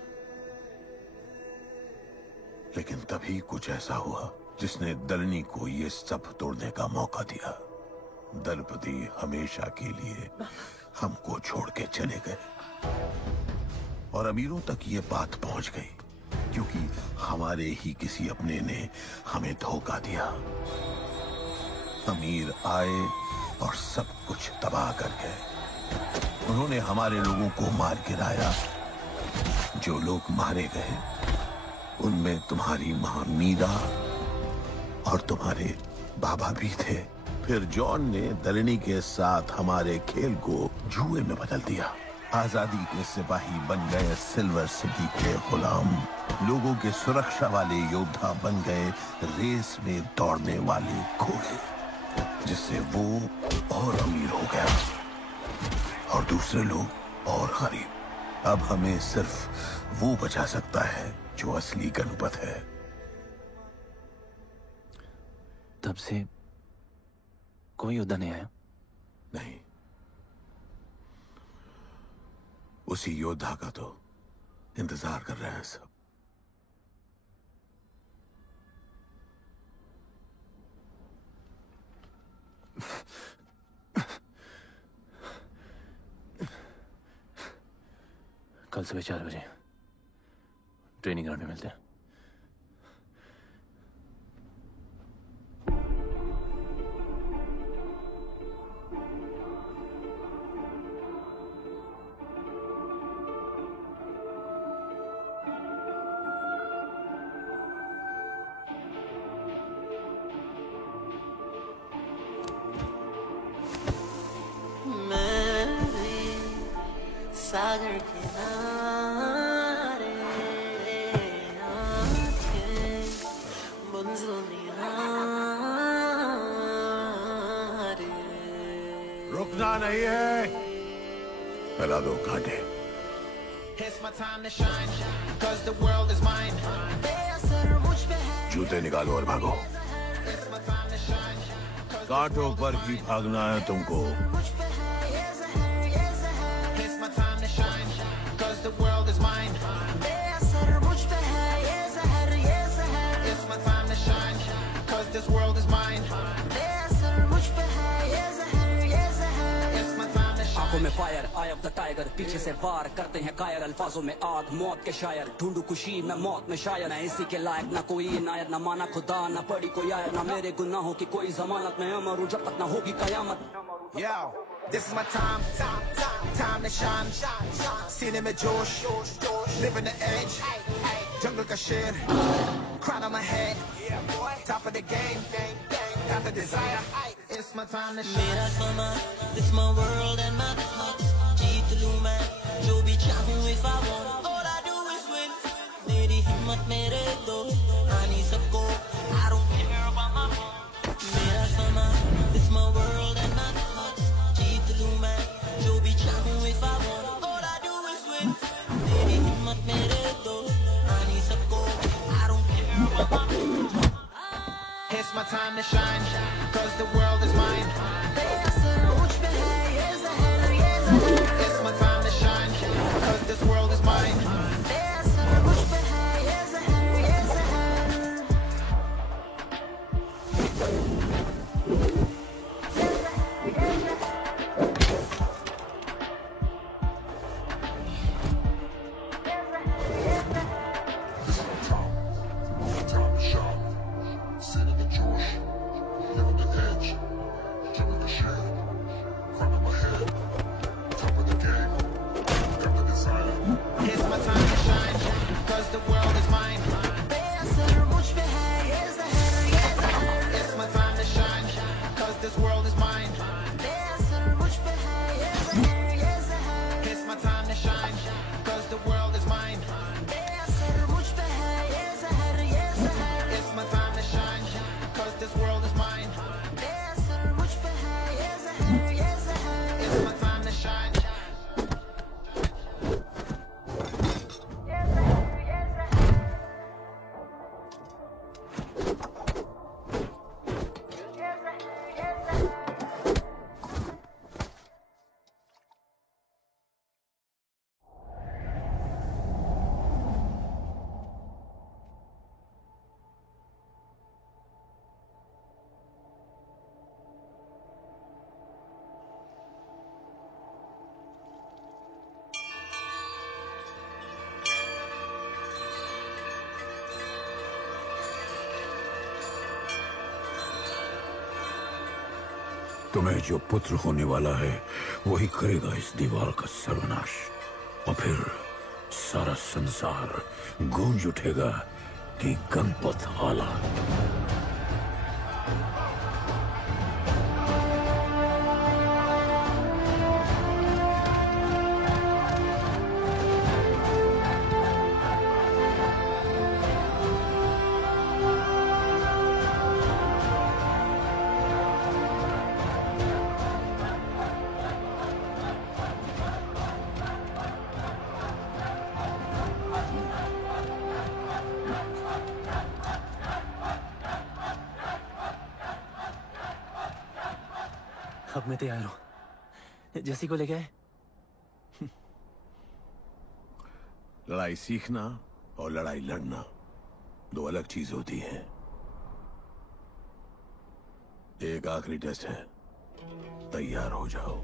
लेकिन तभी कुछ ऐसा हुआ जिसने दलनी को ये सब तोड़ने का मौका दिया। दलपति हमेशा के लिए हमको छोड़ के चले गए और अमीरों तक ये बात पहुंच गई क्योंकि हमारे ही किसी अपने ने हमें धोखा दिया। अमीर आए और सब कुछ तबाह कर गए। उन्होंने हमारे लोगों को मार गिराया। जो लोग मारे गए उनमें तुम्हारी मां मीरा और तुम्हारे बाबा भी थे। फिर जॉन ने दलनी के साथ हमारे खेल को जुए में बदल दिया। आजादी के सिपाही बन गए सिल्वर सिटी के गुलाम, लोगों के सुरक्षा वाले योद्धा बन गए रेस में दौड़ने वाले घोड़े, जिससे वो और अमीर हो गया और दूसरे लोग और गरीब। अब हमें सिर्फ वो बचा सकता है जो असली गणपत है। तब से कोई योद्धा नहीं आया? नहीं, उसी योद्धा का तो इंतजार कर रहे हैं सब। कल सुबह 4 बजे ट्रेनिंग ग्राउंड में मिलते हैं। सागर किनारे आंखें मंजिल निहारे। रुकना नहीं है, फैला दो कांटे। जूते निकालो और भागो। कांटों पर ही भागना है तुमको। The world is mine. बेअसर मुझ पे है ये ज़हर, ये ज़हर. It's my time to shine, 'cause this world is mine. बेअसर मुझ पे है ये ज़हर, ये ज़हर. It's my time to shine. आंखों में fire, I of the tiger, पीछे से वार करते हैं कायर, अल्फाजों में आग, मौत के शायर, ढूंढू खुशी मैं मौत में शायर, मैं इसी के लायक ना कोई इनायत, ना माना खुदा, ना पड़ी कोई आयत, ना मेरे गुनाहों की कोई जमानत, मैं अमर हूँ जब तक ना होगी कयामत। Yo, this is my time, time to shine. सीने में जोश, living the edge. Jungle का शेर, crown on my head. Top of the game, got the desire. It's my time to shine. मेरा समा, this my world and my thoughts. जीत लूँ मैं, जो भी चाहूँ if I want. All I do is win. मेरी हिम्मत मेरे दोस्त, आनी सबको. I don't care about my home. मेरा समा, this my world and my thoughts. जीत लूँ मैं, जो भी चाहूँ if I want. All I do is win. मेरी हिम्मत मेरे दोस्त, आनी सबको. I don't care about my home. It's my time to shine, 'cause the world is mine. बेअसर मुझ पे है ये ज़हर, ये ज़हर. It's my time to shine, 'cause this world is mine. बेअसर मुझ पे है ये ज़हर, ये ज़हर. It's my time to shine, 'cause the world is mine. बेअसर मुझ पे है ये ज़हर, ये ज़हर. It's my time to shine, 'cause this world is mine. बेअसर मुझ पे है ये ज़हर, ये ज़हर. It's my time to shine, 'cause the world is mine. बेअसर मुझ पे है ये ज़हर, ये ज़हर. It's my time to shine, 'cause this world is mine. बेअसर मुझ पे है ये ज़हर, ये ज़हर. It's my time to shine. तुम्हें जो पुत्र होने वाला है वही करेगा इस दीवार का सर्वनाश, और फिर सारा संसार गूंज उठेगा कि गणपत आला। अब मैं तैयार हूं। जैसी को लेके आए। लड़ाई सीखना और लड़ाई लड़ना दो अलग चीज होती हैं। एक आखिरी टेस्ट है, तैयार हो जाओ।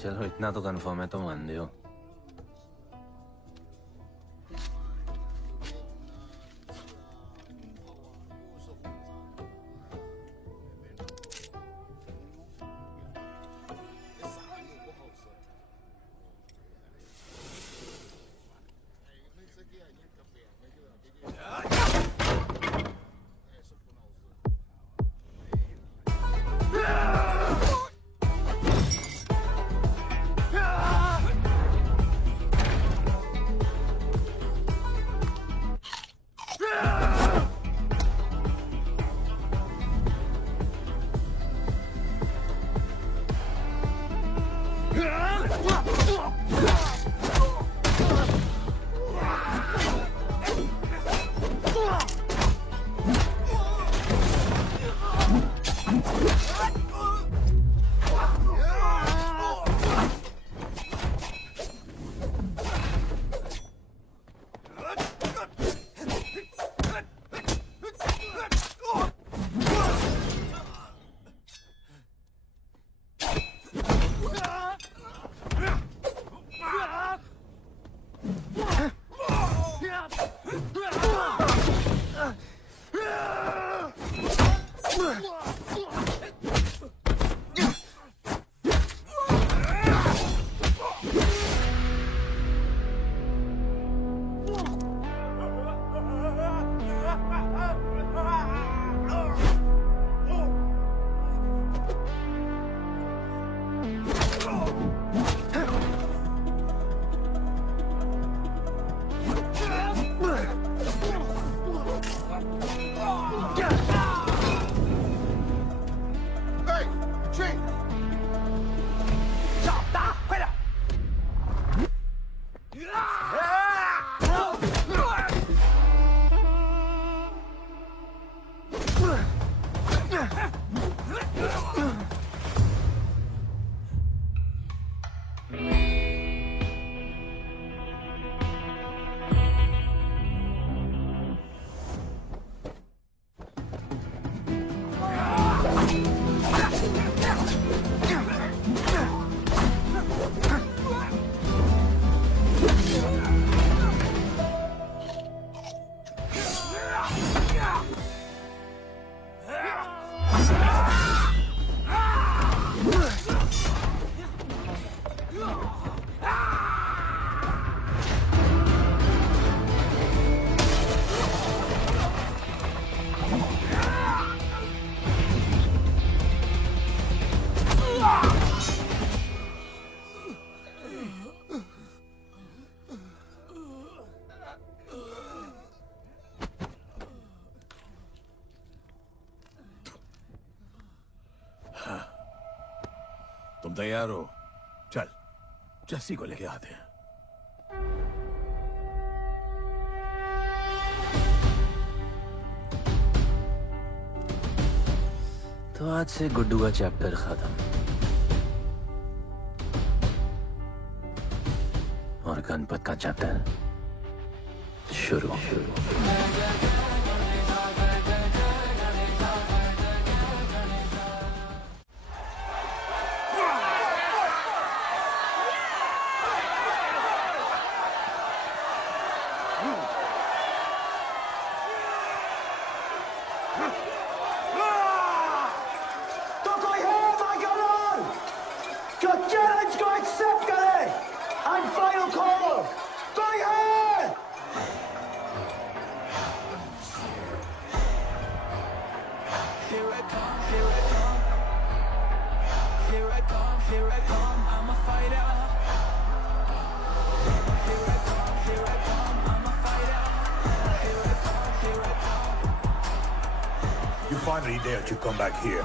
चलो इतना तो कंफर्म है तो मान दो। तुम तैयार हो? चल जस्सी को लेके आते हैं। तो आज से गुड्डू का चैप्टर खत्म और गणपत का चैप्टर शुरू। तो कोई है Michael? finally dared to come back here.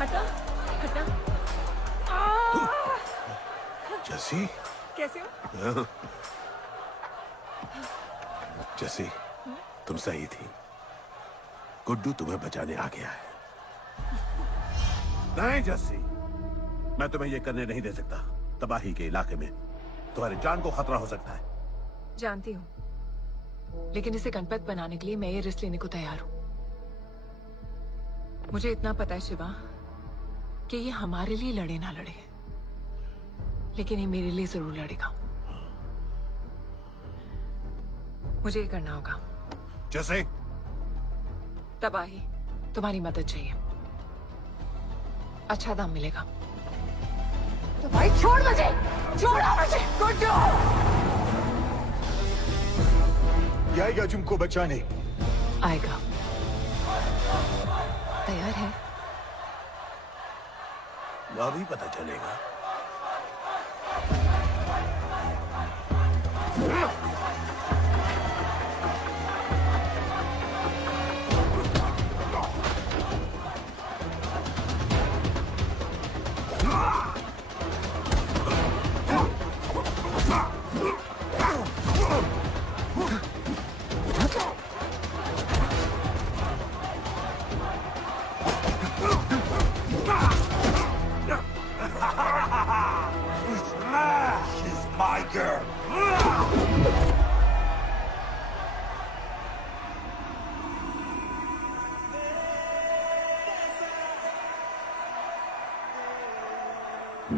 हटा हटा। जैसी कैसे हो? जैसी तुम सही थी। गुड्डू तुम्हें बचाने आ गया है। नहीं जैसी, मैं तुम्हें ये करने नहीं दे सकता। तबाही के इलाके में तुम्हारी जान को खतरा हो सकता है। जानती हूँ, लेकिन इसे गणपत बनाने के लिए मैं ये रिस्क लेने को तैयार हूँ। मुझे इतना पता है शिवा कि ये हमारे लिए लड़े ना लड़े, लेकिन ये मेरे लिए जरूर लड़ेगा। मुझे ये करना होगा। जैसे तबाही, तुम्हारी मदद चाहिए। अच्छा दाम मिलेगा। तो भाई छोड़ मुझे, छोड़ो मुझे। गुड्डू ये आएगा तुमको बचाने। आएगा। तैयार है? अभी पता चलेगा। She's my girl.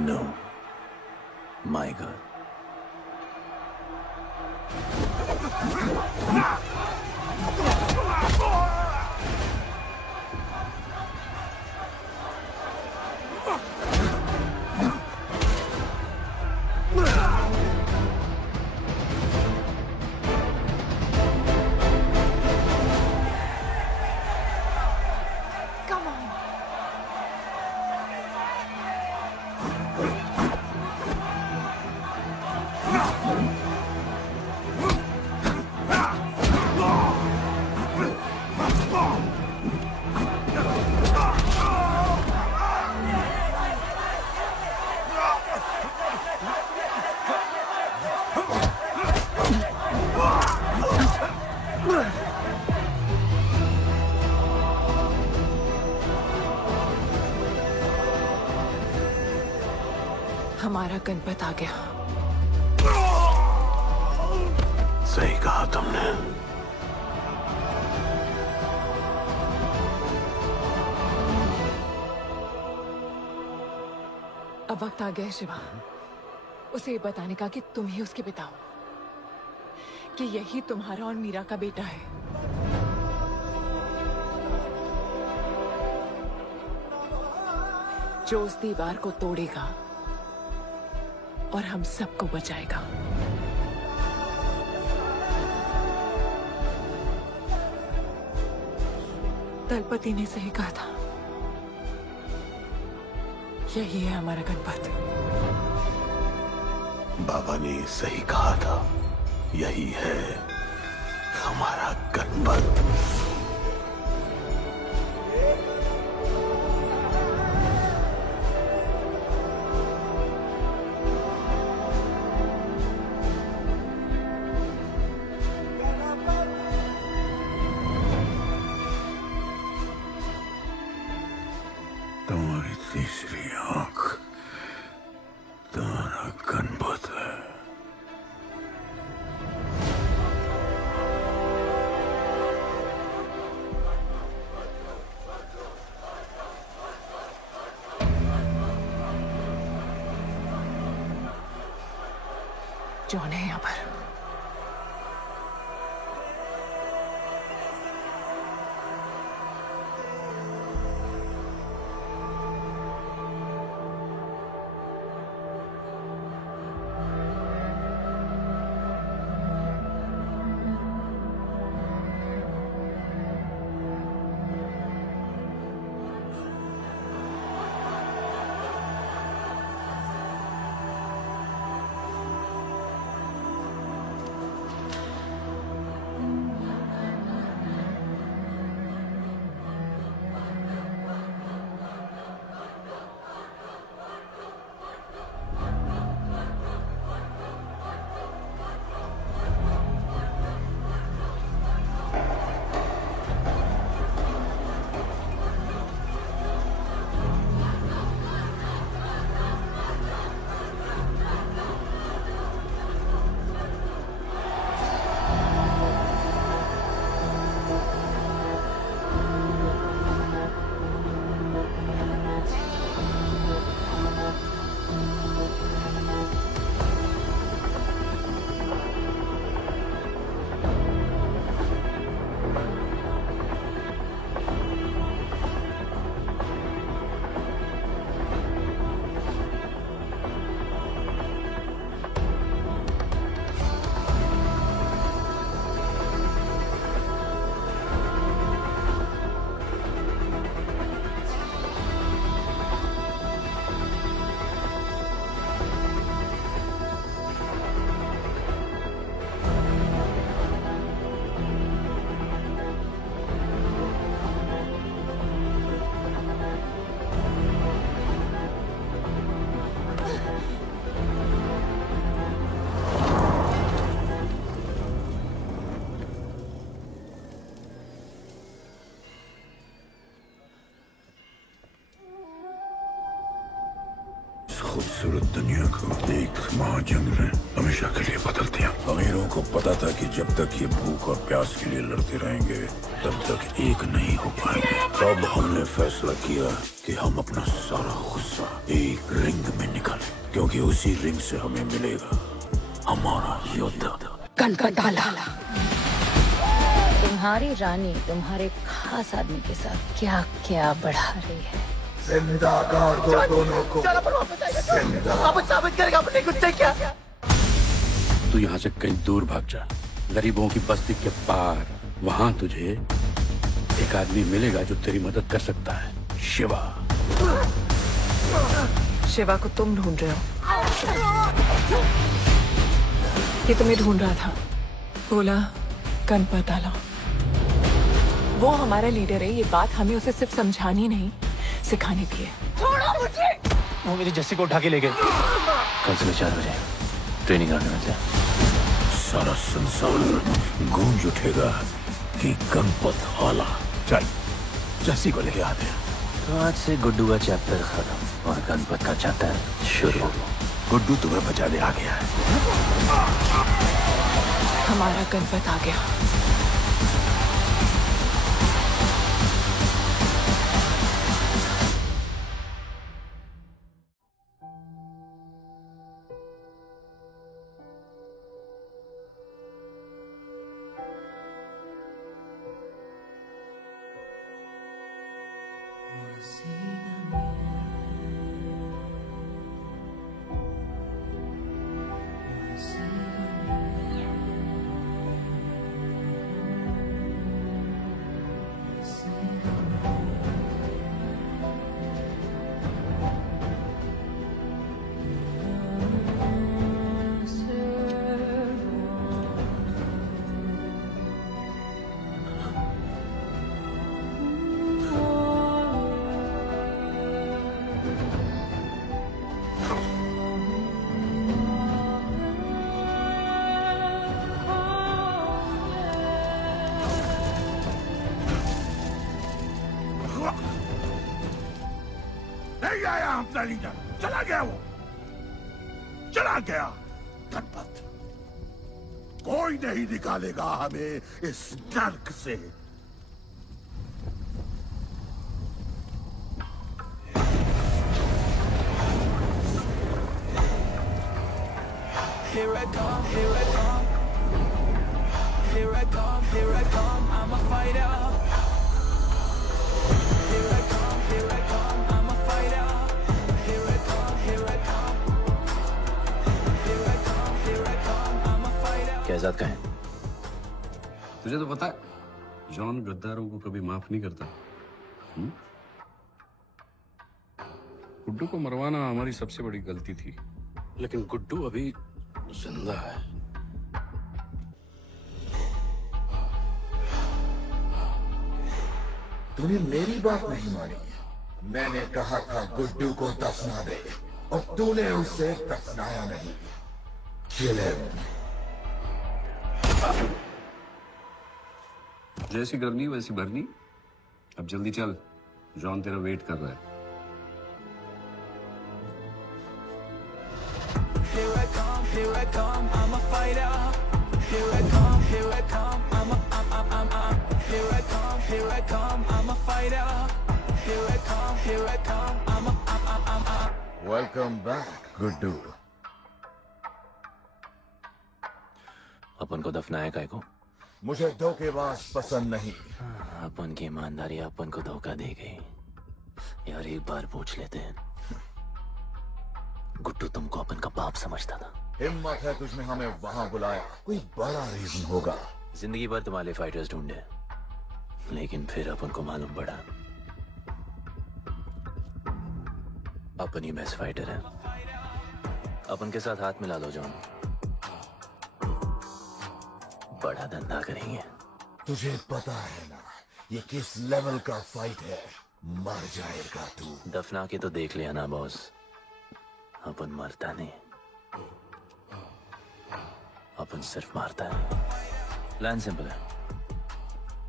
No, my girl. Come on. हमारा गणपत आ गया। सही कहा तुमने। अब वक्त आ गया है शिवा, उसे ये बताने का कि तुम ही उसके पिता हो, कि यही तुम्हारा और मीरा का बेटा है। जो उस दीवार को तोड़ेगा और हम सबको बचाएगा। दलपति ने सही कहा था, यही है हमारा गणपत। बाबा ने सही कहा था, यही है हमारा गणपत। तुम्हारी तीसरी आंख तुम्हारा गणपत है। जॉन है यहाँ पर। खूबसूरत दुनिया को एक महाजंग ने हमेशा के लिए बदल दिया। अमीरों को पता था कि जब तक ये भूख और प्यास के लिए लड़ते रहेंगे तब तक एक नहीं हो पाएंगे। तब हमने फैसला किया कि हम अपना सारा गुस्सा एक रिंग में निकालें, क्योंकि उसी रिंग से हमें मिलेगा हमारा योद्धा। कनकताला। तुम्हारी रानी तुम्हारे खास आदमी के साथ क्या क्या बढ़ा रही है। जिंदा कर दो दोनों को। अब साबित करेगा अपने कुत्ते क्या। तू यहाँ से कहीं दूर भाग जा, गरीबों की बस्ती के पार। वहाँ तुझे एक आदमी मिलेगा जो तेरी मदद कर सकता है, शिवा। शिवा को तुम ढूंढ रहे हो? ये तुम्हें ढूंढ रहा था। बोला कनकताला। वो हमारा लीडर है, ये बात हमें उसे सिर्फ समझानी नहीं सिखानी भी है। छोड़ो मुझे। वो मेरी जस्सी को उठा के ले गए। कल सुबह 4 बजे ट्रेनिंग ग्राउंड में थे। सारा संसार गूंज उठेगा कि गणपत आला। चल जस्सी को लेके आते हैं। तो आज से गुड्डू का चैप्टर खत्म और गणपत का चैप्टर शुरू। गुड्डू तुम्हें बचाने आ गया है। हमारा गणपत आ गया। नहीं आया अपना लीडर, चला गया वो, चला गया। गणपत, कोई नहीं निकालेगा हमें इस नर्क से। Here I come, here I come. Here I come, here I come. I'm a fighter. Here I come, here I come. I'm a fighter. Here I come, here I come. Here I come, here I come. I'm a fighter. Kaizad का है? तुझे तो पता है John गद्दारों को कभी माफ नहीं करता। गुड्डू को मरवाना हमारी सबसे बड़ी गलती थी, लेकिन गुड्डू अभी जिंदा है। तूने मेरी बात नहीं मानी। मैंने कहा था गुड्डू को दफना दे और तूने उसे दफनाया नहीं। Kill him. जैसी करनी वैसी भरनी। अब जल्दी चल, जॉन तेरा वेट कर रहा है। Here I come, here I come. I'm a fighter. Here I come, here I come. I'm here I come, here I come. I'm a fighter. Here I come, here I come. I'm Welcome back, Guddu. अपन को दफनाया काय को? मुझे धोखेबाज पसंद नहीं। अपन की ईमानदारी अपन को धोखा दे गई। यार एक बार पूछ लेते हैं, गुड्डू तुमको अपन का बाप समझता था। हिम्मत है तुझमें हमें वहां बुलाया, कोई बड़ा रीजन होगा। जिंदगी भर तुम्हारे फाइटर्स ढूंढे, लेकिन फिर अपन को मालूम पड़ा अपन ही बेस्ट फाइटर है। अपन के साथ हाथ मिला लो जॉन, बड़ा धंधा करेंगे। तुझे पता है ना ये किस लेवल का फाइट है। मर जाएगा तू। दफना के तो देख लिया ना बॉस, अपन मरता नहीं, अपन सिर्फ मारता है। प्लान सिंपल है।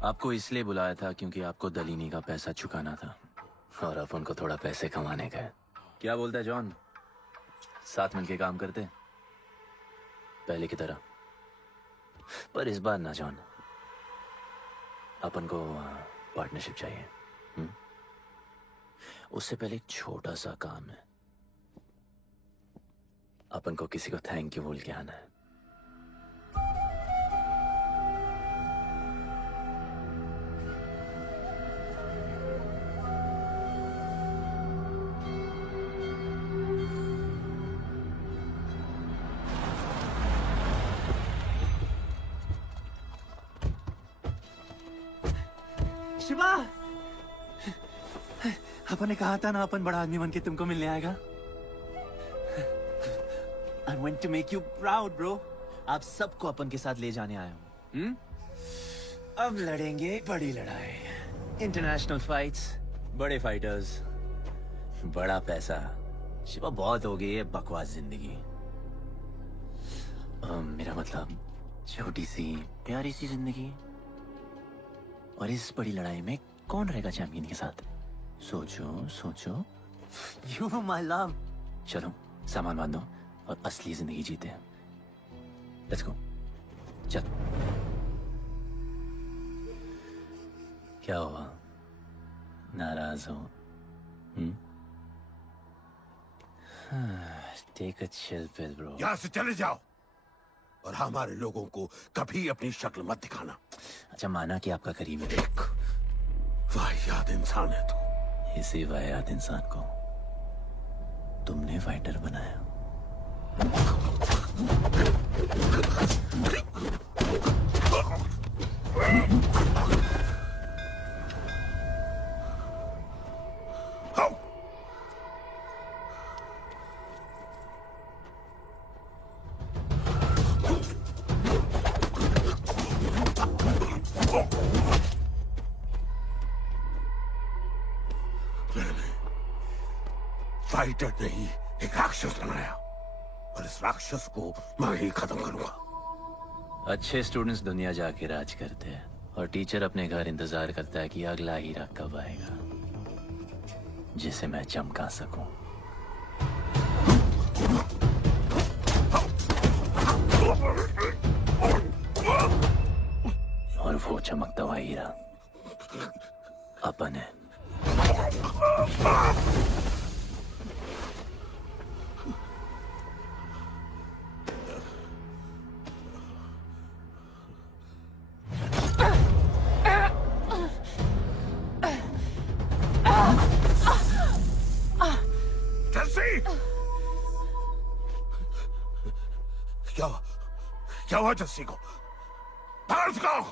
आपको इसलिए बुलाया था क्योंकि आपको दलीनी का पैसा चुकाना था और अपन को थोड़ा पैसे कमाने का है। क्या बोलता है जॉन? साथ मिलके काम करते हैं पहले की तरह। पर इस बार ना जॉन, अपन को पार्टनरशिप चाहिए। उससे पहले एक छोटा सा काम है। अपन को किसी को थैंक यू बोल के आना है। शिवा, अपन ने कहा था ना अपन बड़ा आदमी बन के तुमको मिलने आएगा। I want to make you proud, bro. आप सबको अपन के साथ ले जाने आया हूँ। अब लड़ेंगे बड़ी लड़ाई, इंटरनेशनल फाइट्स, बड़े फाइटर्स, बड़ा पैसा। शिवा बहुत हो गई है बकवास जिंदगी। मेरा मतलब छोटी सी प्यारी सी जिंदगी। और इस बड़ी लड़ाई में कौन रहेगा चैंपियन के साथ? सोचो सोचो। You my love. चलो सामान बांधो और असली जिंदगी जीते हैं। Let's go. चल। क्या हुआ? नाराज हो? Take a chill pill, bro. यहाँ से चले जाओ और हमारे लोगों को कभी अपनी शक्ल मत दिखाना। अच्छा माना कि आपका करीबी वाहियात इंसान है तू। इसी वाहियात इंसान को तुमने फाइटर बनाया। फाइटर नहीं, एक राक्षस बनाया और इस राक्षस को मैं ही खत्म करूंगा। अच्छे स्टूडेंट्स दुनिया जाके राज करते हैं और टीचर अपने घर इंतजार करता है कि अगला हीरा कब आएगा जिसे मैं चमका सकूं। और वो चमकता हुआ हीरा अपन है। क्या हुआ जस्सी को? बाहर सिखाओ।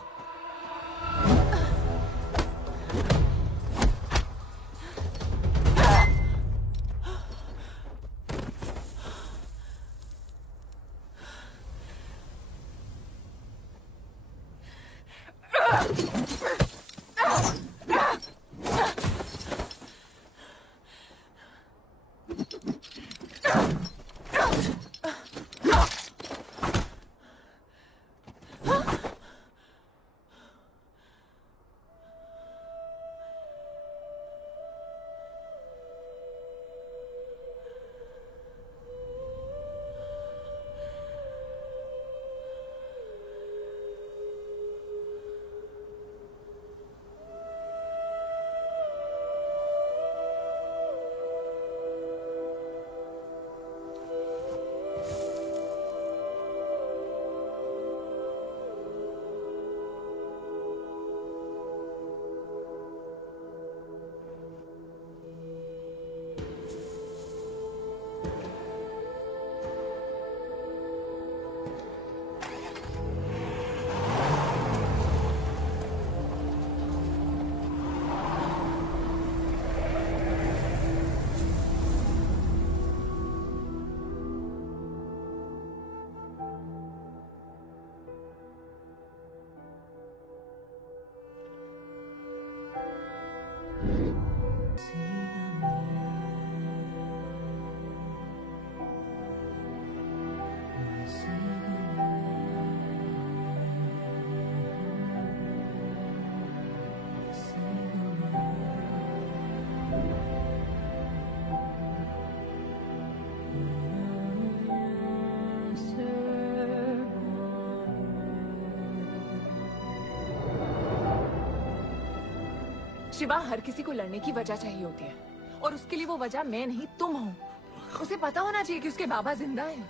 शिवा, हर किसी को लड़ने की वजह चाहिए होती है और उसके लिए वो वजह मैं नहीं तुम हो। उसे पता होना चाहिए कि उसके बाबा जिंदा है,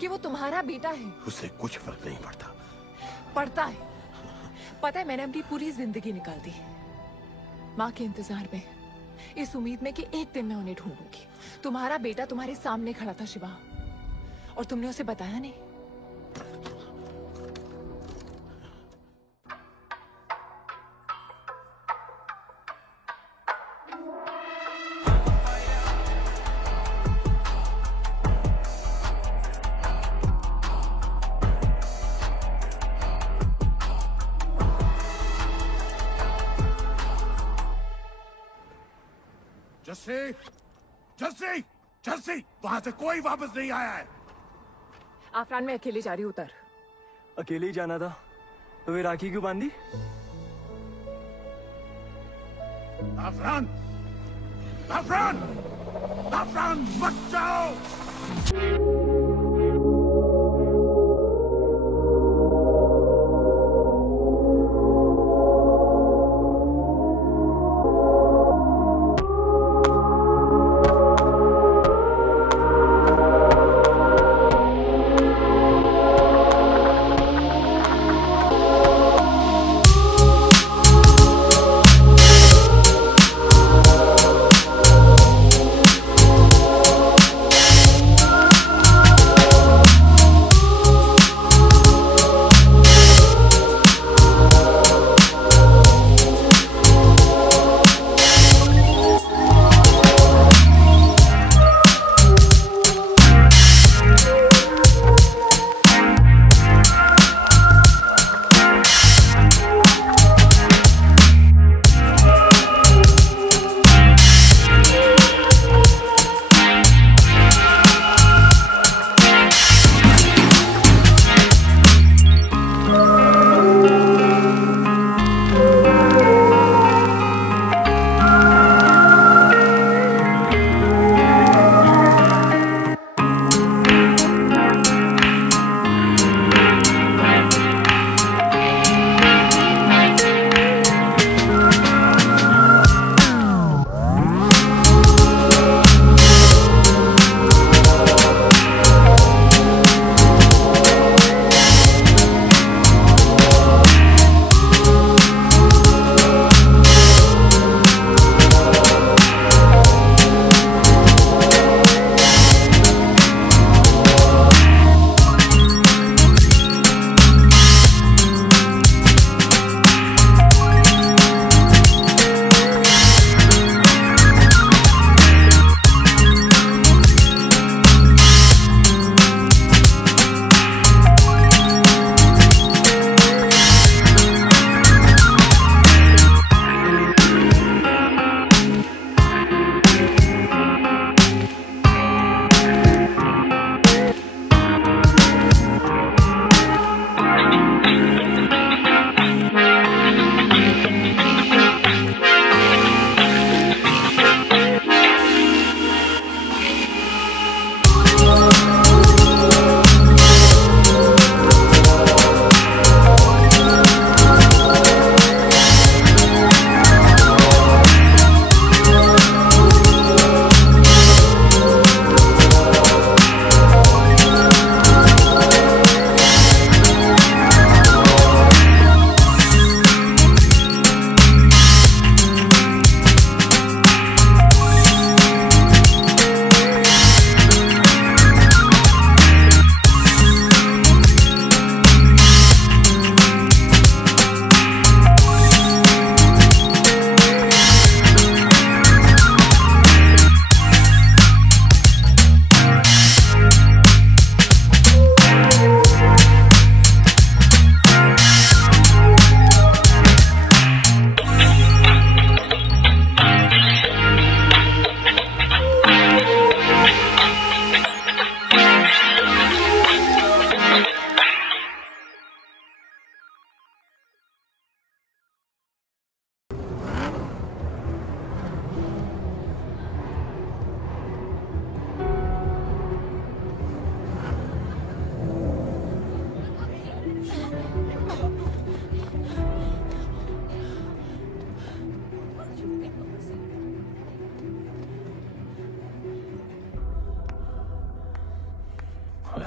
कि वो तुम्हारा बेटा है। उसे कुछ फर्क नहीं पड़ता। पड़ता है। पता है, मैंने अपनी पूरी जिंदगी निकाल दी माँ के इंतजार में, इस उम्मीद में कि एक दिन मैं उन्हें ढूंढूंगी। तुम्हारा बेटा तुम्हारे सामने खड़ा था शिवा, और तुमने उसे बताया नहीं। जस्सी, जस्सी, जस्सी, वहां से कोई वापस नहीं आया है। आफरान, मैं अकेले जा रही हूँ। उतर। अकेले ही जाना था तो वे राखी क्यों बांधी? आफरान, आफरान, आफरान, मत जाओ।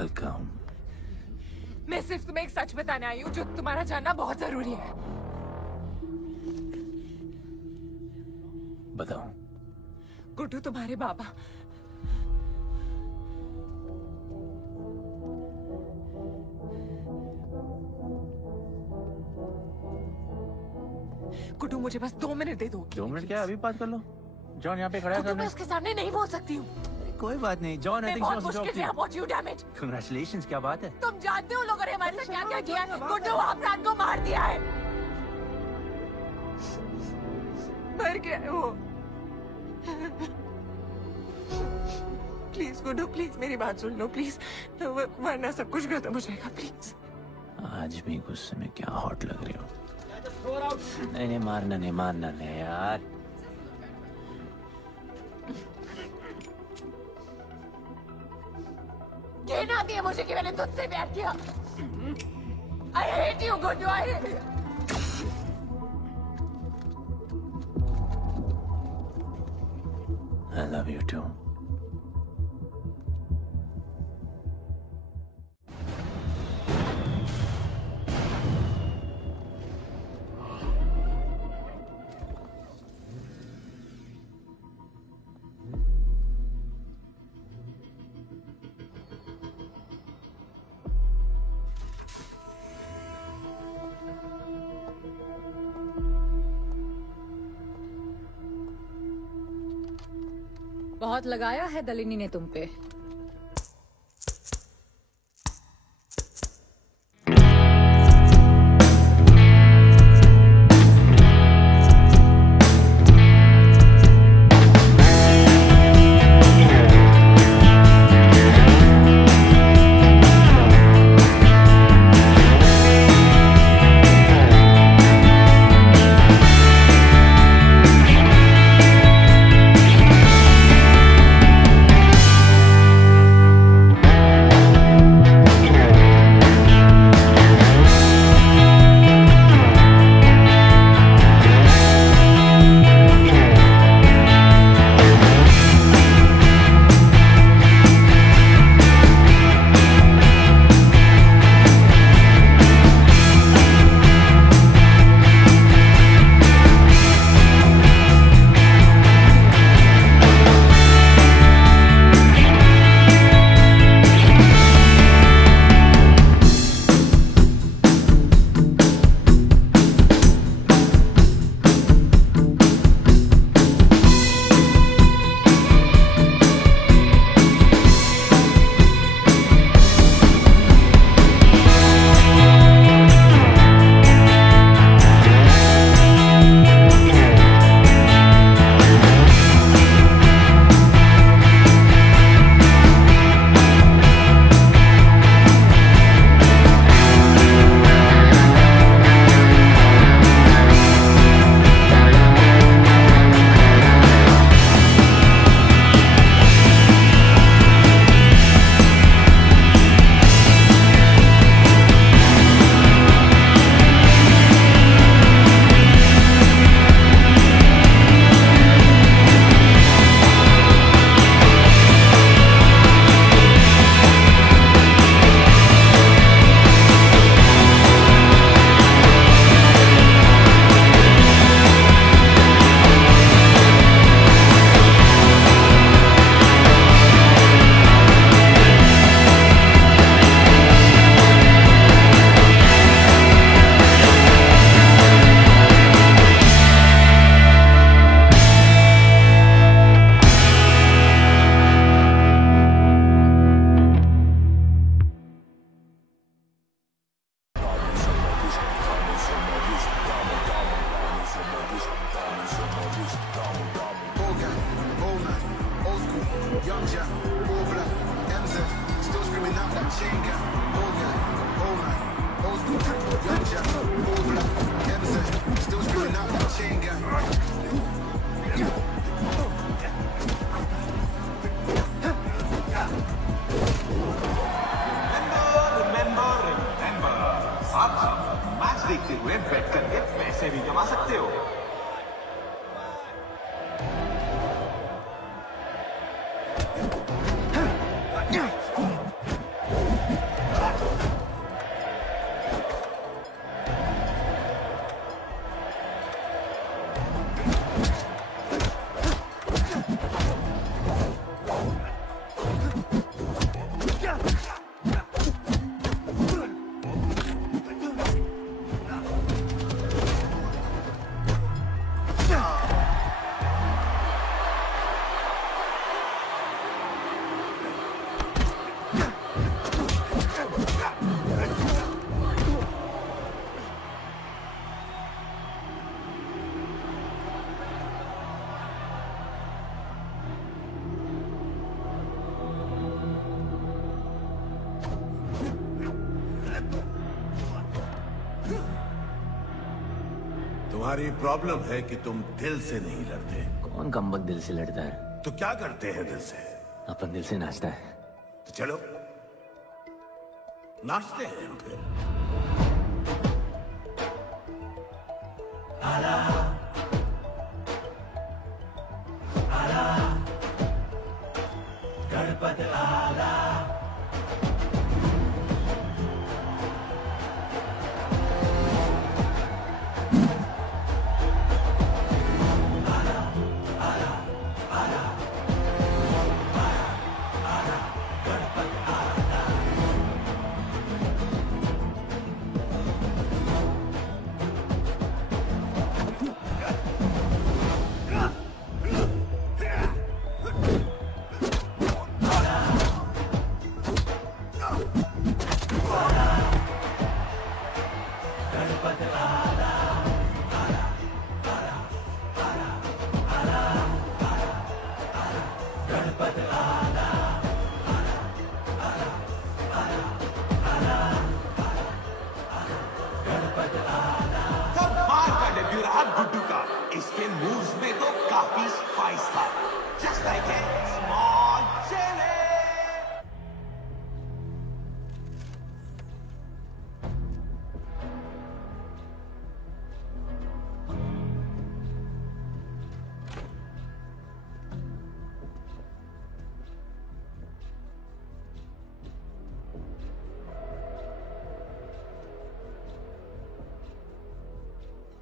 हल्का हूँ। मैं सिर्फ तुम्हें एक सच बताने आई हूँ जो तुम्हारा जानना बहुत जरूरी है। बताओ। गुड्डू तुम्हारे बाबा गुड्डू मुझे बस 2 मिनट दे दो। 2 मिनट क्या, अभी बात कर लो। जॉन यहाँ पे खड़ा है। मैं उसके सामने नहीं बोल सकती हूँ। कोई बात नहीं जॉन, आई थिंक बहुत मुश्किल से यहाँ पहुंची हूँ, डैम इट। कांग्रेचुलेशंस, क्या बात है। तुम जानते हो लोगों ने हमारे साथ क्या क्या किया है। गुड्डू अफरान को मार दिया है। मर गया है वो। प्लीज गुड्डू, प्लीज मेरी बात सुन लो प्लीज, वरना सब कुछ खत्म हो जाएगा प्लीज। आज भी गुस्से में क्या हॉट लग रही हो। नहीं मारना नहीं यार। कहना आती है मुझे कि मैंने तुझसे प्यार किया। I hate you, Guddu, I hate you. I love you too. बहुत लगाया है दलिनी ने तुम पे। देखते हुए बैठ करके पैसे भी कमा सकते हो। तुम्हारी प्रॉब्लम है कि तुम दिल से नहीं लड़ते। कौन कमबख्त दिल से लड़ता है? तो क्या करते हैं दिल से? अपन दिल से नाचता है। तो चलो नाचते हैं फिर। गणपत आला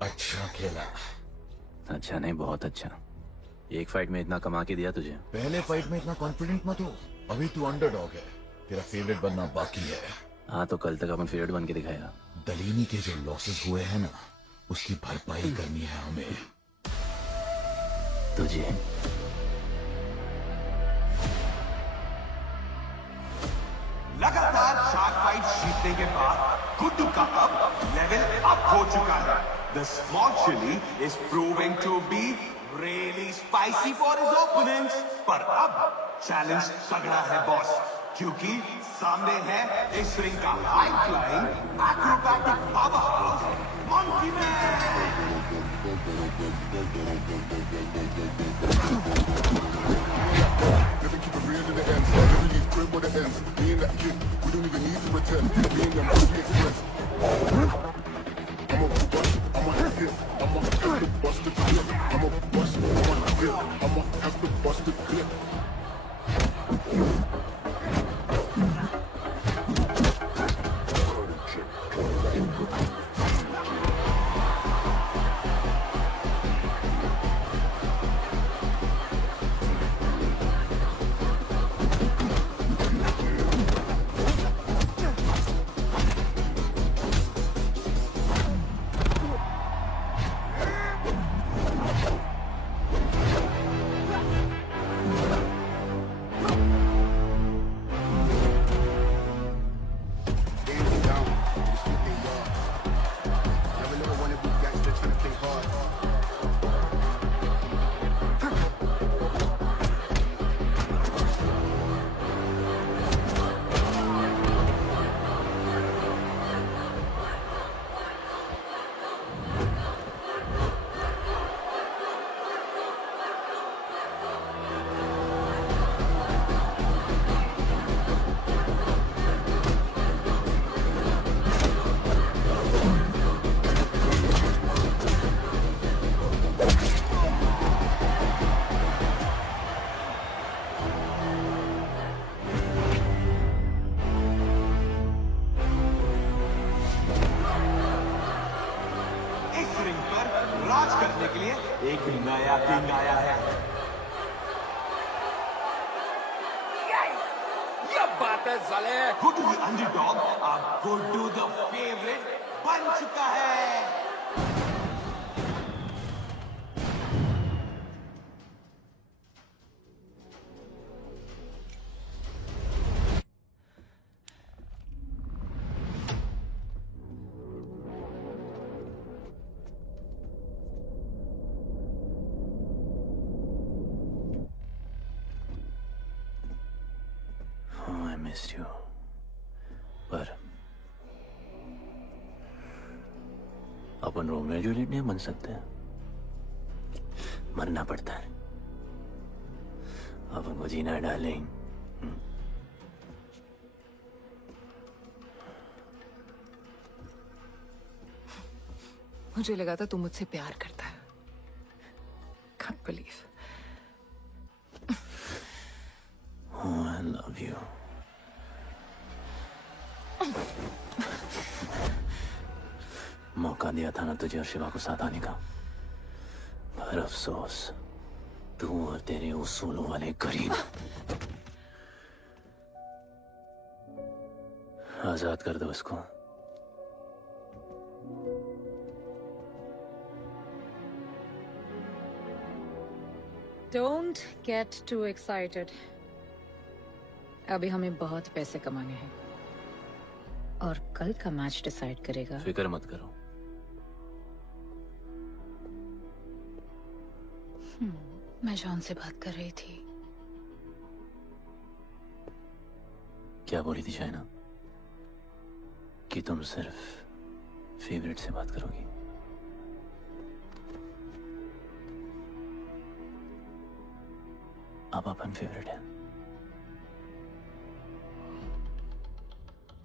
अच्छा खेला। अच्छा नहीं, बहुत अच्छा। एक फाइट में इतना कमा के दिया तुझे। पहले फाइट में इतना कॉन्फिडेंट मत हो, अभी तू अंडरडॉग है, तेरा फेवरेट बनना बाकी है। हाँ तो कल तक अपन फेवरेट बन के दिखाएगा। दलीनी के जो लॉसेस हुए हैं ना, उसकी भरपाई करनी है हमें। तुझे लगातार 4 फाइट जीतने के बाद गुड्डू का अब लेवल अप हो चुका है। The small chili is proving to be really spicy for his opponents. पर अब चैलेंज तगड़ा है बॉस, क्योंकि सामने है इस रिंग का high flying acrobatic powerhouse monkey man. Never keep it real to the end. Never leave crib where the ends. Me and that kid, we don't even need to pretend. Me and them, we express. I'm a bust, I'm a hit, I'm a have to bust the clip. I'm a bust, I'm a hit, I'm a have to bust the clip. एक नया king आया है। ये बात है साले। Guddu the underdog अब Guddu the favourite बन चुका है। missed you. पर अपन रोमियो जूलियट नहीं बन सकते, मरना पड़ता है। अपन को जीना है डार्लिंग। मुझे लगा था तू मुझसे प्यार करता है। Can't believe. Oh, I love you. मौका दिया था ना तुझे और शिवा को साथ आने का, पर अफसोस तू और तेरे उसूलों वाले गरीब। आजाद कर दो इसको। Don't get too excited. अभी हमें बहुत पैसे कमाने हैं और कल का मैच डिसाइड करेगा। फिक्र मत करो। मैं जॉन से बात कर रही थी। क्या बोली थी शाइना? कि तुम सिर्फ फेवरेट से बात करोगी? अब अपन फेवरेट है।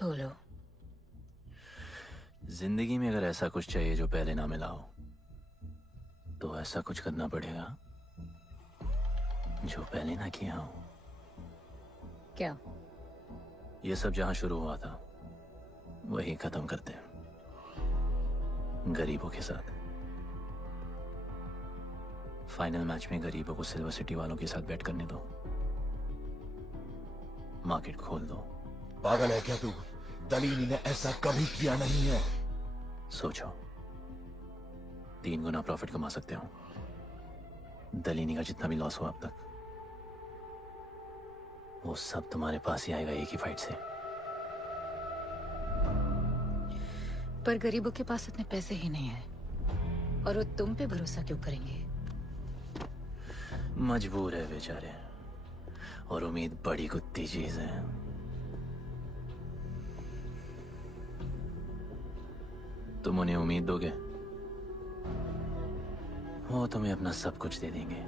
बोलो। जिंदगी में अगर ऐसा कुछ चाहिए जो पहले ना मिला हो, तो ऐसा कुछ करना पड़ेगा जो पहले ना किया हो। क्या? ये सब जहां शुरू हुआ था वही खत्म करते हैं, गरीबों के साथ। फाइनल मैच में गरीबों को सिल्वर सिटी वालों के साथ बैट करने दो, मार्केट खोल दो। पागल है क्या तू? दलीनी ने ऐसा कभी किया नहीं है। सोचो, 3 गुना प्रॉफिट कमा सकते हो। दलीनी का जितना भी लॉस हुआ अब तक, वो सब तुम्हारे पास ही आएगा एक ही फाइट से। पर गरीबों के पास इतने पैसे ही नहीं है, और वो तुम पे भरोसा क्यों करेंगे? मजबूर है बेचारे, और उम्मीद बड़ी कुत्ती चीज है। तुम उन्हें उम्मीद दोगे, वो तुम्हें अपना सब कुछ दे देंगे।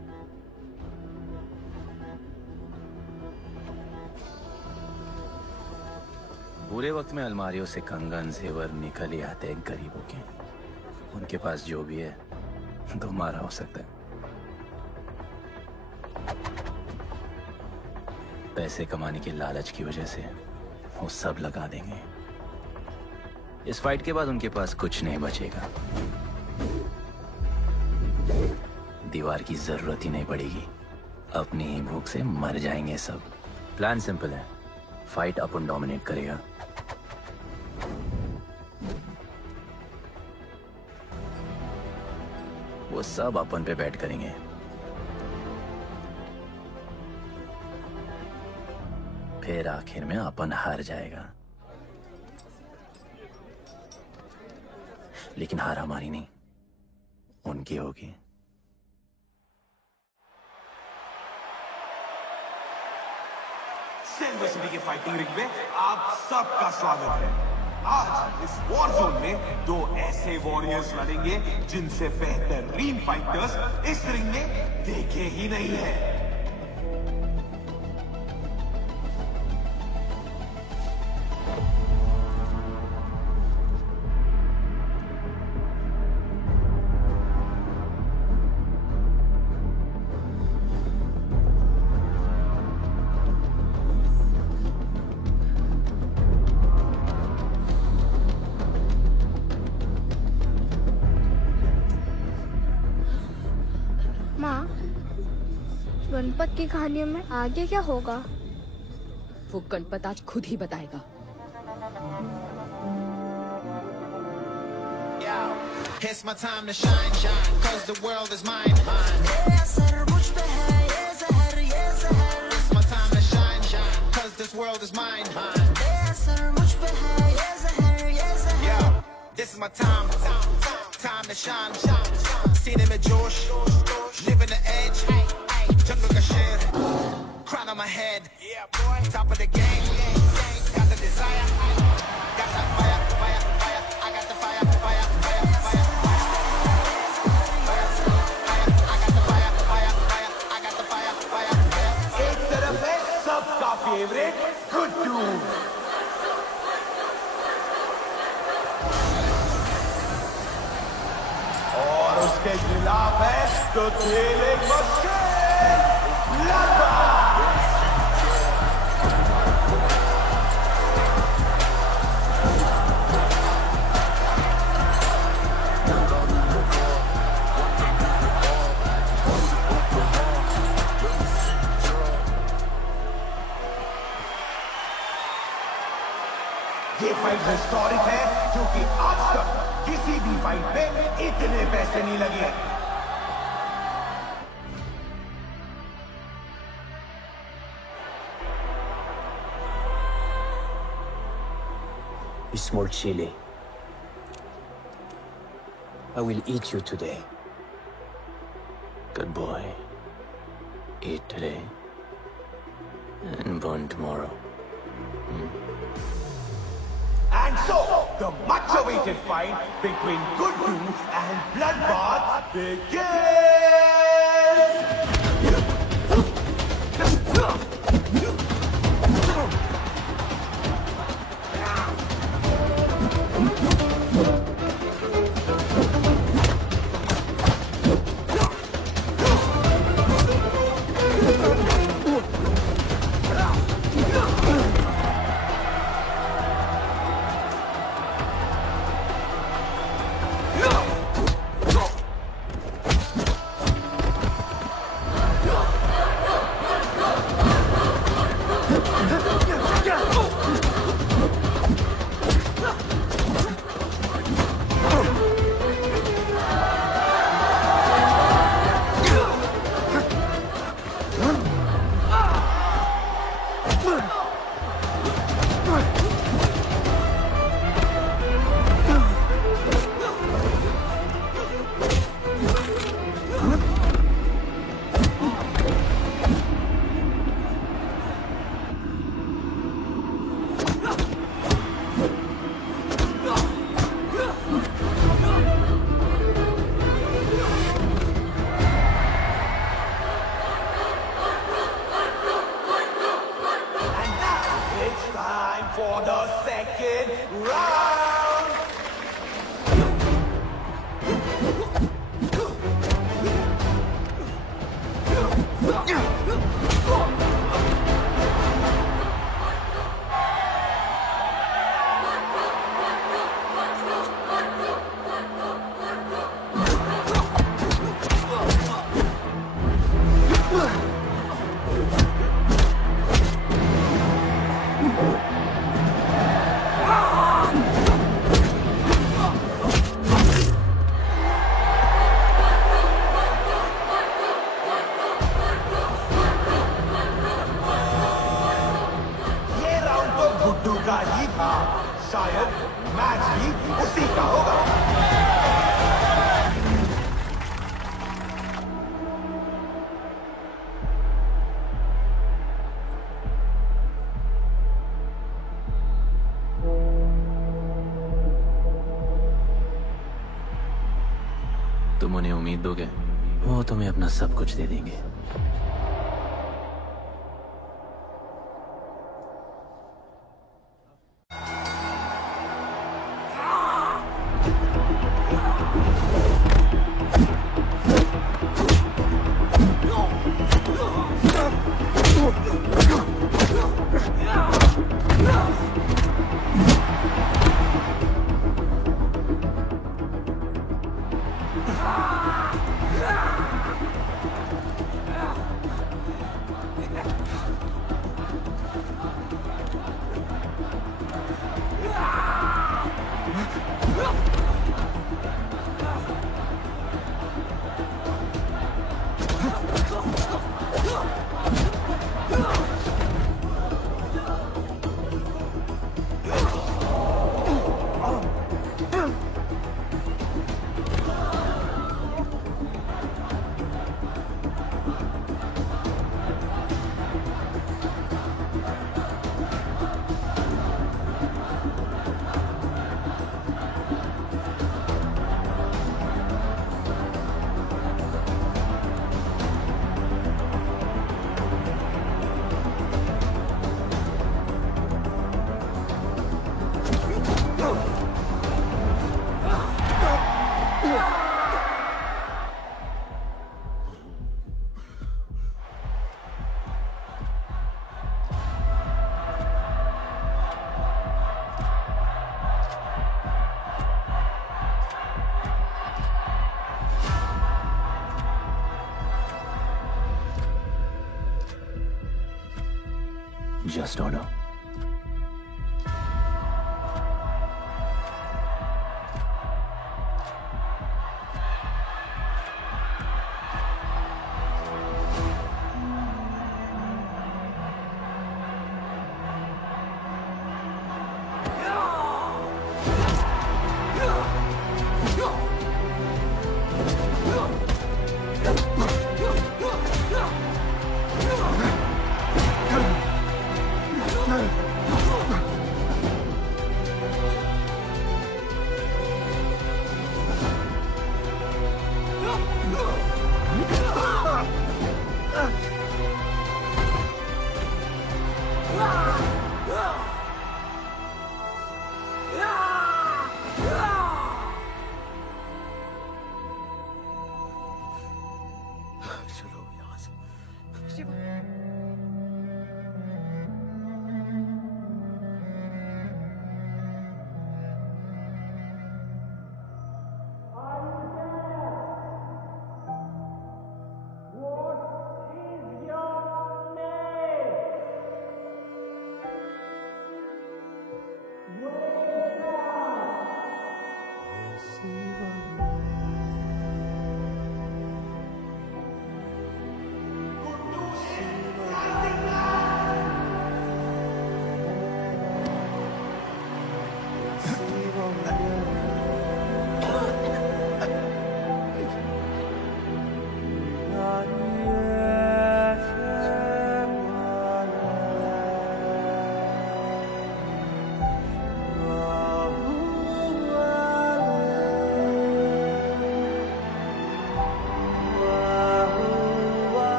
बुरे वक्त में अलमारियों से कंगन जेवर निकल ही आते हैं गरीबों के। उनके पास जो भी है तुम्हारा हो सकता है। पैसे कमाने के लालच की वजह से वो सब लगा देंगे। इस फाइट के बाद उनके पास कुछ नहीं बचेगा। दीवार की जरूरत ही नहीं पड़ेगी, अपनी ही भूख से मर जाएंगे सब। प्लान सिंपल है, फाइट अपन डोमिनेट करेगा। वो सब अपन पे बैट करेंगे। फिर आखिर में अपन हार जाएगा, लेकिन हार हमारी नहीं, उनकी होगी। सिल्वर सिटी के फाइटिंग रिंग में आप सबका स्वागत है। आज इस वॉर जोन में 2 ऐसे वॉरियर्स लड़ेंगे जिनसे बेहतरीन फाइटर्स इस रिंग में देखे ही नहीं है। गणपत की कहानियों में आगे क्या होगा? वो गणपत आज खुद ही बताएगा। It's my time to shine, shine, cause the world is mine, mine. It's my time to shine, shine, cause this world is mine, mine. Yo, this is my time, time to shine, सीने में जोश, living the edge, jungle का शेर, crown on my head, top of the game, got the desire, got that fire, fire, fire, I got the fire, fire, fire, fire. के खिलाफ है तो खेले मशे लगा। ये फाइट हिस्टोरिक है क्योंकि आज तक किसी भी फाइट पे इतने पैसे नहीं लगे। Small chili. I will eat you today. Good boy. Eat today and burn tomorrow. And so, the much-awaited fight between Guddu and Bloodbath begins! For the second round. का ही था, शायद मैच भी उसी का होगा। तुम उन्हें उम्मीद दोगे, वो तुम्हें अपना सब कुछ दे देंगे। Just order.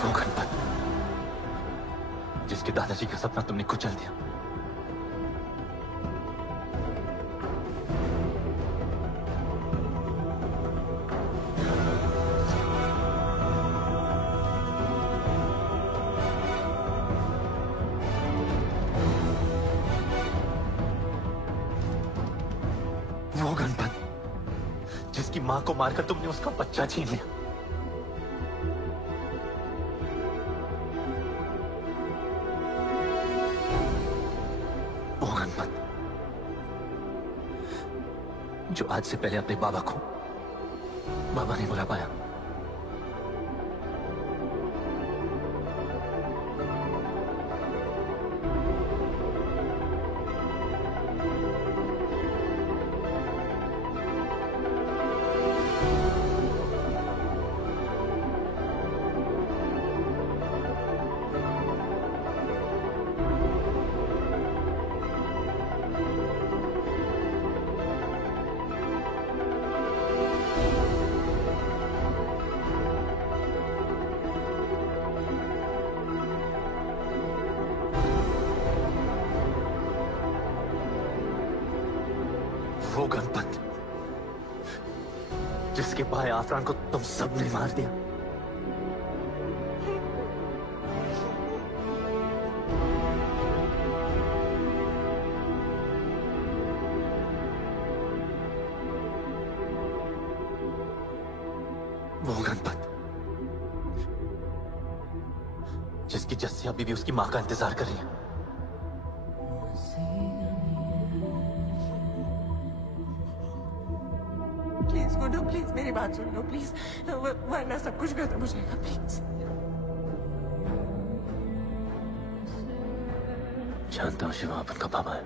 वो गणपत जिसके दादाजी का सपना तुमने कुचल दिया। वो गणपत जिसकी मां को मारकर तुमने उसका बच्चा छीन लिया। वो गणपत जो आज से पहले अपने बाबा को बाबा नहीं बुला पाया। जिसके भाई आफरान को तुम सबने मार दिया। वो गणपत जिसकी जस्सी अभी भी उसकी मां का इंतजार कर रही है। प्लीज गुड्डू, प्लीज मेरी बात सुन लो प्लीज, वरना सब कुछ खत्म हो जाएगा प्लीज। जानता हूँ शिवा अपन का पापा है,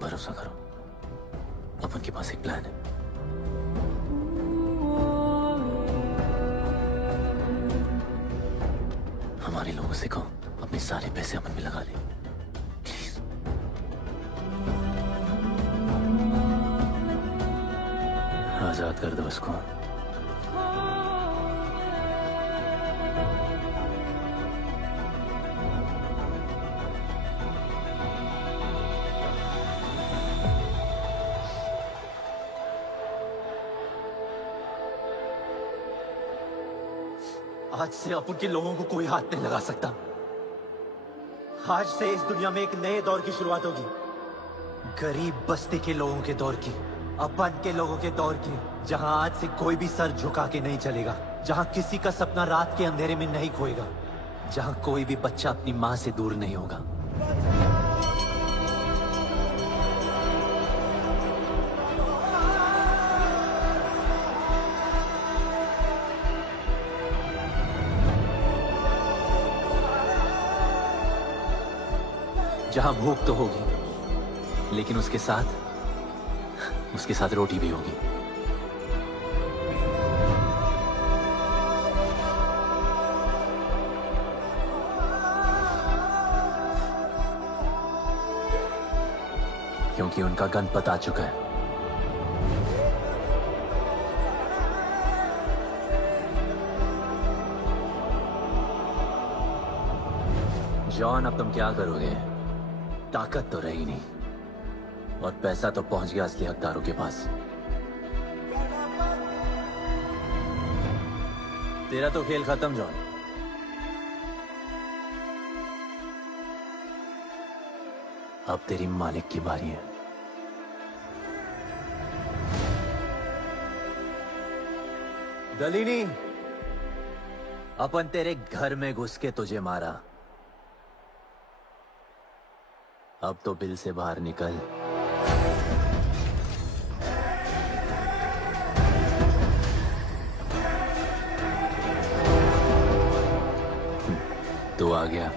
भरोसा करो, अपन के पास एक प्लान है। हमारे लोगों से कहो अपने सारे पैसे अपन में लगा ले, प्लीज। आजाद कर दो उसको। आज से अपन के लोगों को कोई हाथ नहीं लगा सकता। आज से इस दुनिया में एक नए दौर की शुरुआत होगी, गरीब बस्ती के लोगों के दौर की, अपन के लोगों के दौर की, जहां आज से कोई भी सर झुका के नहीं चलेगा, जहां किसी का सपना रात के अंधेरे में नहीं खोएगा, जहां कोई भी बच्चा अपनी मां से दूर नहीं होगा। जहां भूख तो होगी, लेकिन उसके साथ रोटी भी होगी। क्योंकि उनका गणपत आ चुका है। जॉन, अब तुम क्या करोगे? ताकत तो रही नहीं और पैसा तो पहुंच गया असली हकदारों के पास। तेरा तो खेल खत्म जॉन। अब तेरी मालिक की बारी है। दलीनी, अपन तेरे घर में घुस के तुझे मारा, अब तो बिल से बाहर निकल। तू आ गया।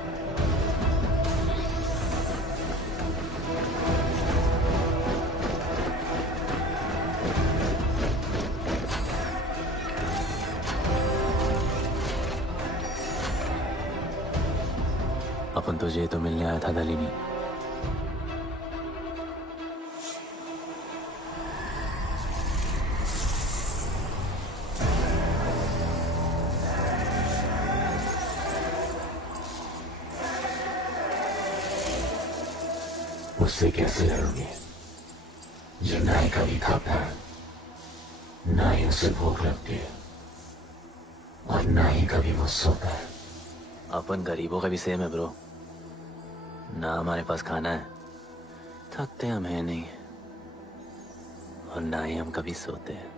अपन तुझे तो मिलने आया था दलीनी। उससे कैसे लड़ोगे जो ना ही कभी खाता ना ही उसे भूख लगती है और ना ही कभी वो सोता है। अपन गरीबों का भी सेम है ब्रो, ना हमारे पास खाना है, थकते हम है नहीं, और ना ही हम कभी सोते हैं।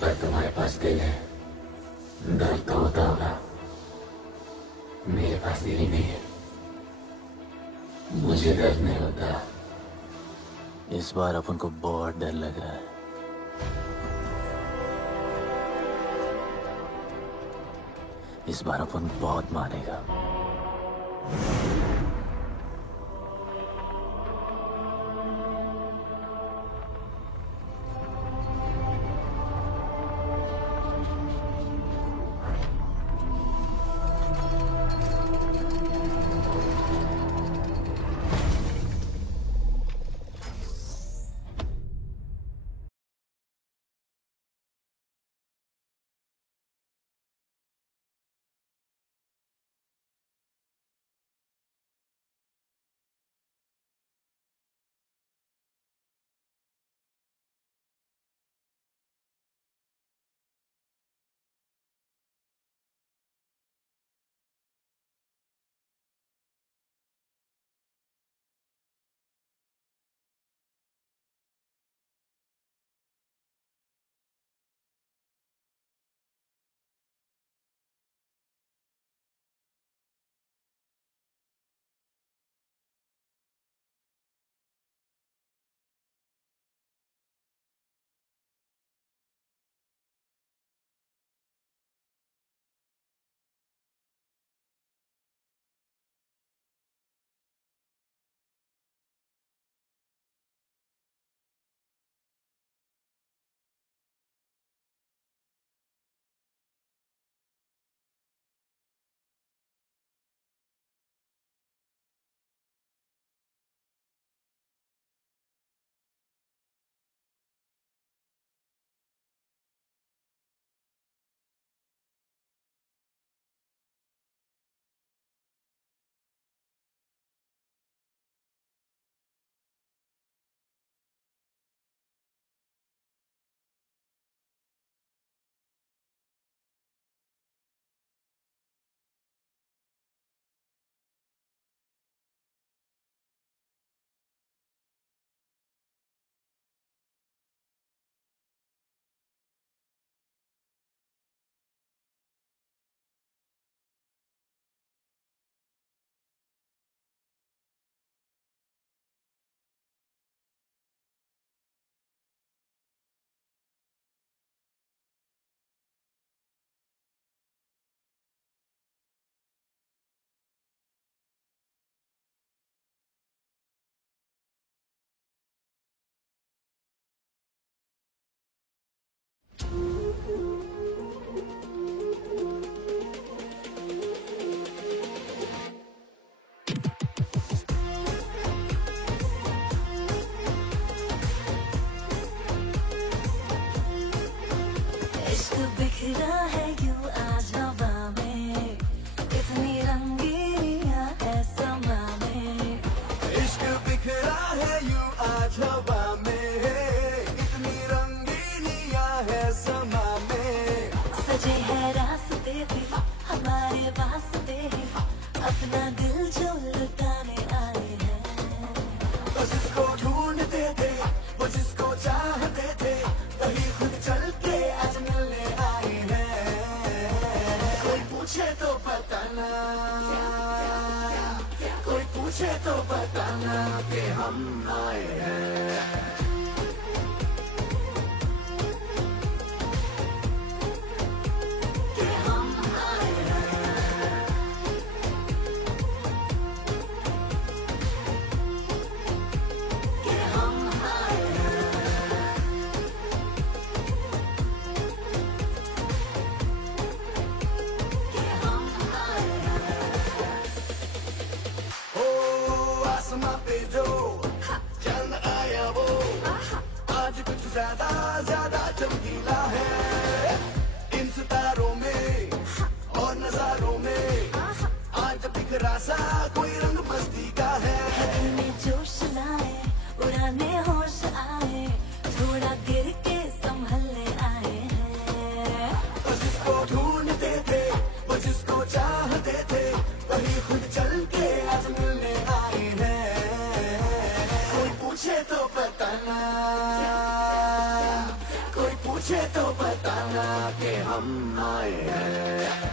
पर तुम्हारे पास दिल है, दर्द तो होता होगा। मेरे पास दिल ही नहीं है, मुझे दर्द नहीं होता। इस बार अपन को बहुत डर लग रहा है। इस बार अपन बहुत मानेगा। बिखरा है यूं आज हवा में, इतनी रंगीनियां है समा में। इश्क बिखरा है यूं आज हवा में, इतनी रंगीनियां है समा में। सजे है रास्ते भी हमारे वास्ते ही, अपना दिल जो लुटाने आए हैं। तो जिसको ढूंढते थे वो जिसको चाहते थे, वही खुद चल के आज मिलने आए हैं। कोई पूछे तो बताना, कोई पूछे तो बताना कि हम आए हैं। आसमां पे जो चंद आया वो आज कुछ ज्यादा ज्यादा चमकीला है। इन सितारों में और नजारों में आज बिखरा सा कोई रंग मस्ती का है। दिल में जोश लाए, उड़ाने होश आए, थोड़ा गिर के संभलने आए हैं। तो जिसको ढूंढते थे वो जिसको चाहते थे, वही खुद चल के आज मिलने आए हैं। कोई पूछे तो बताना, कोई पूछे तो बताना कि हम आए हैं।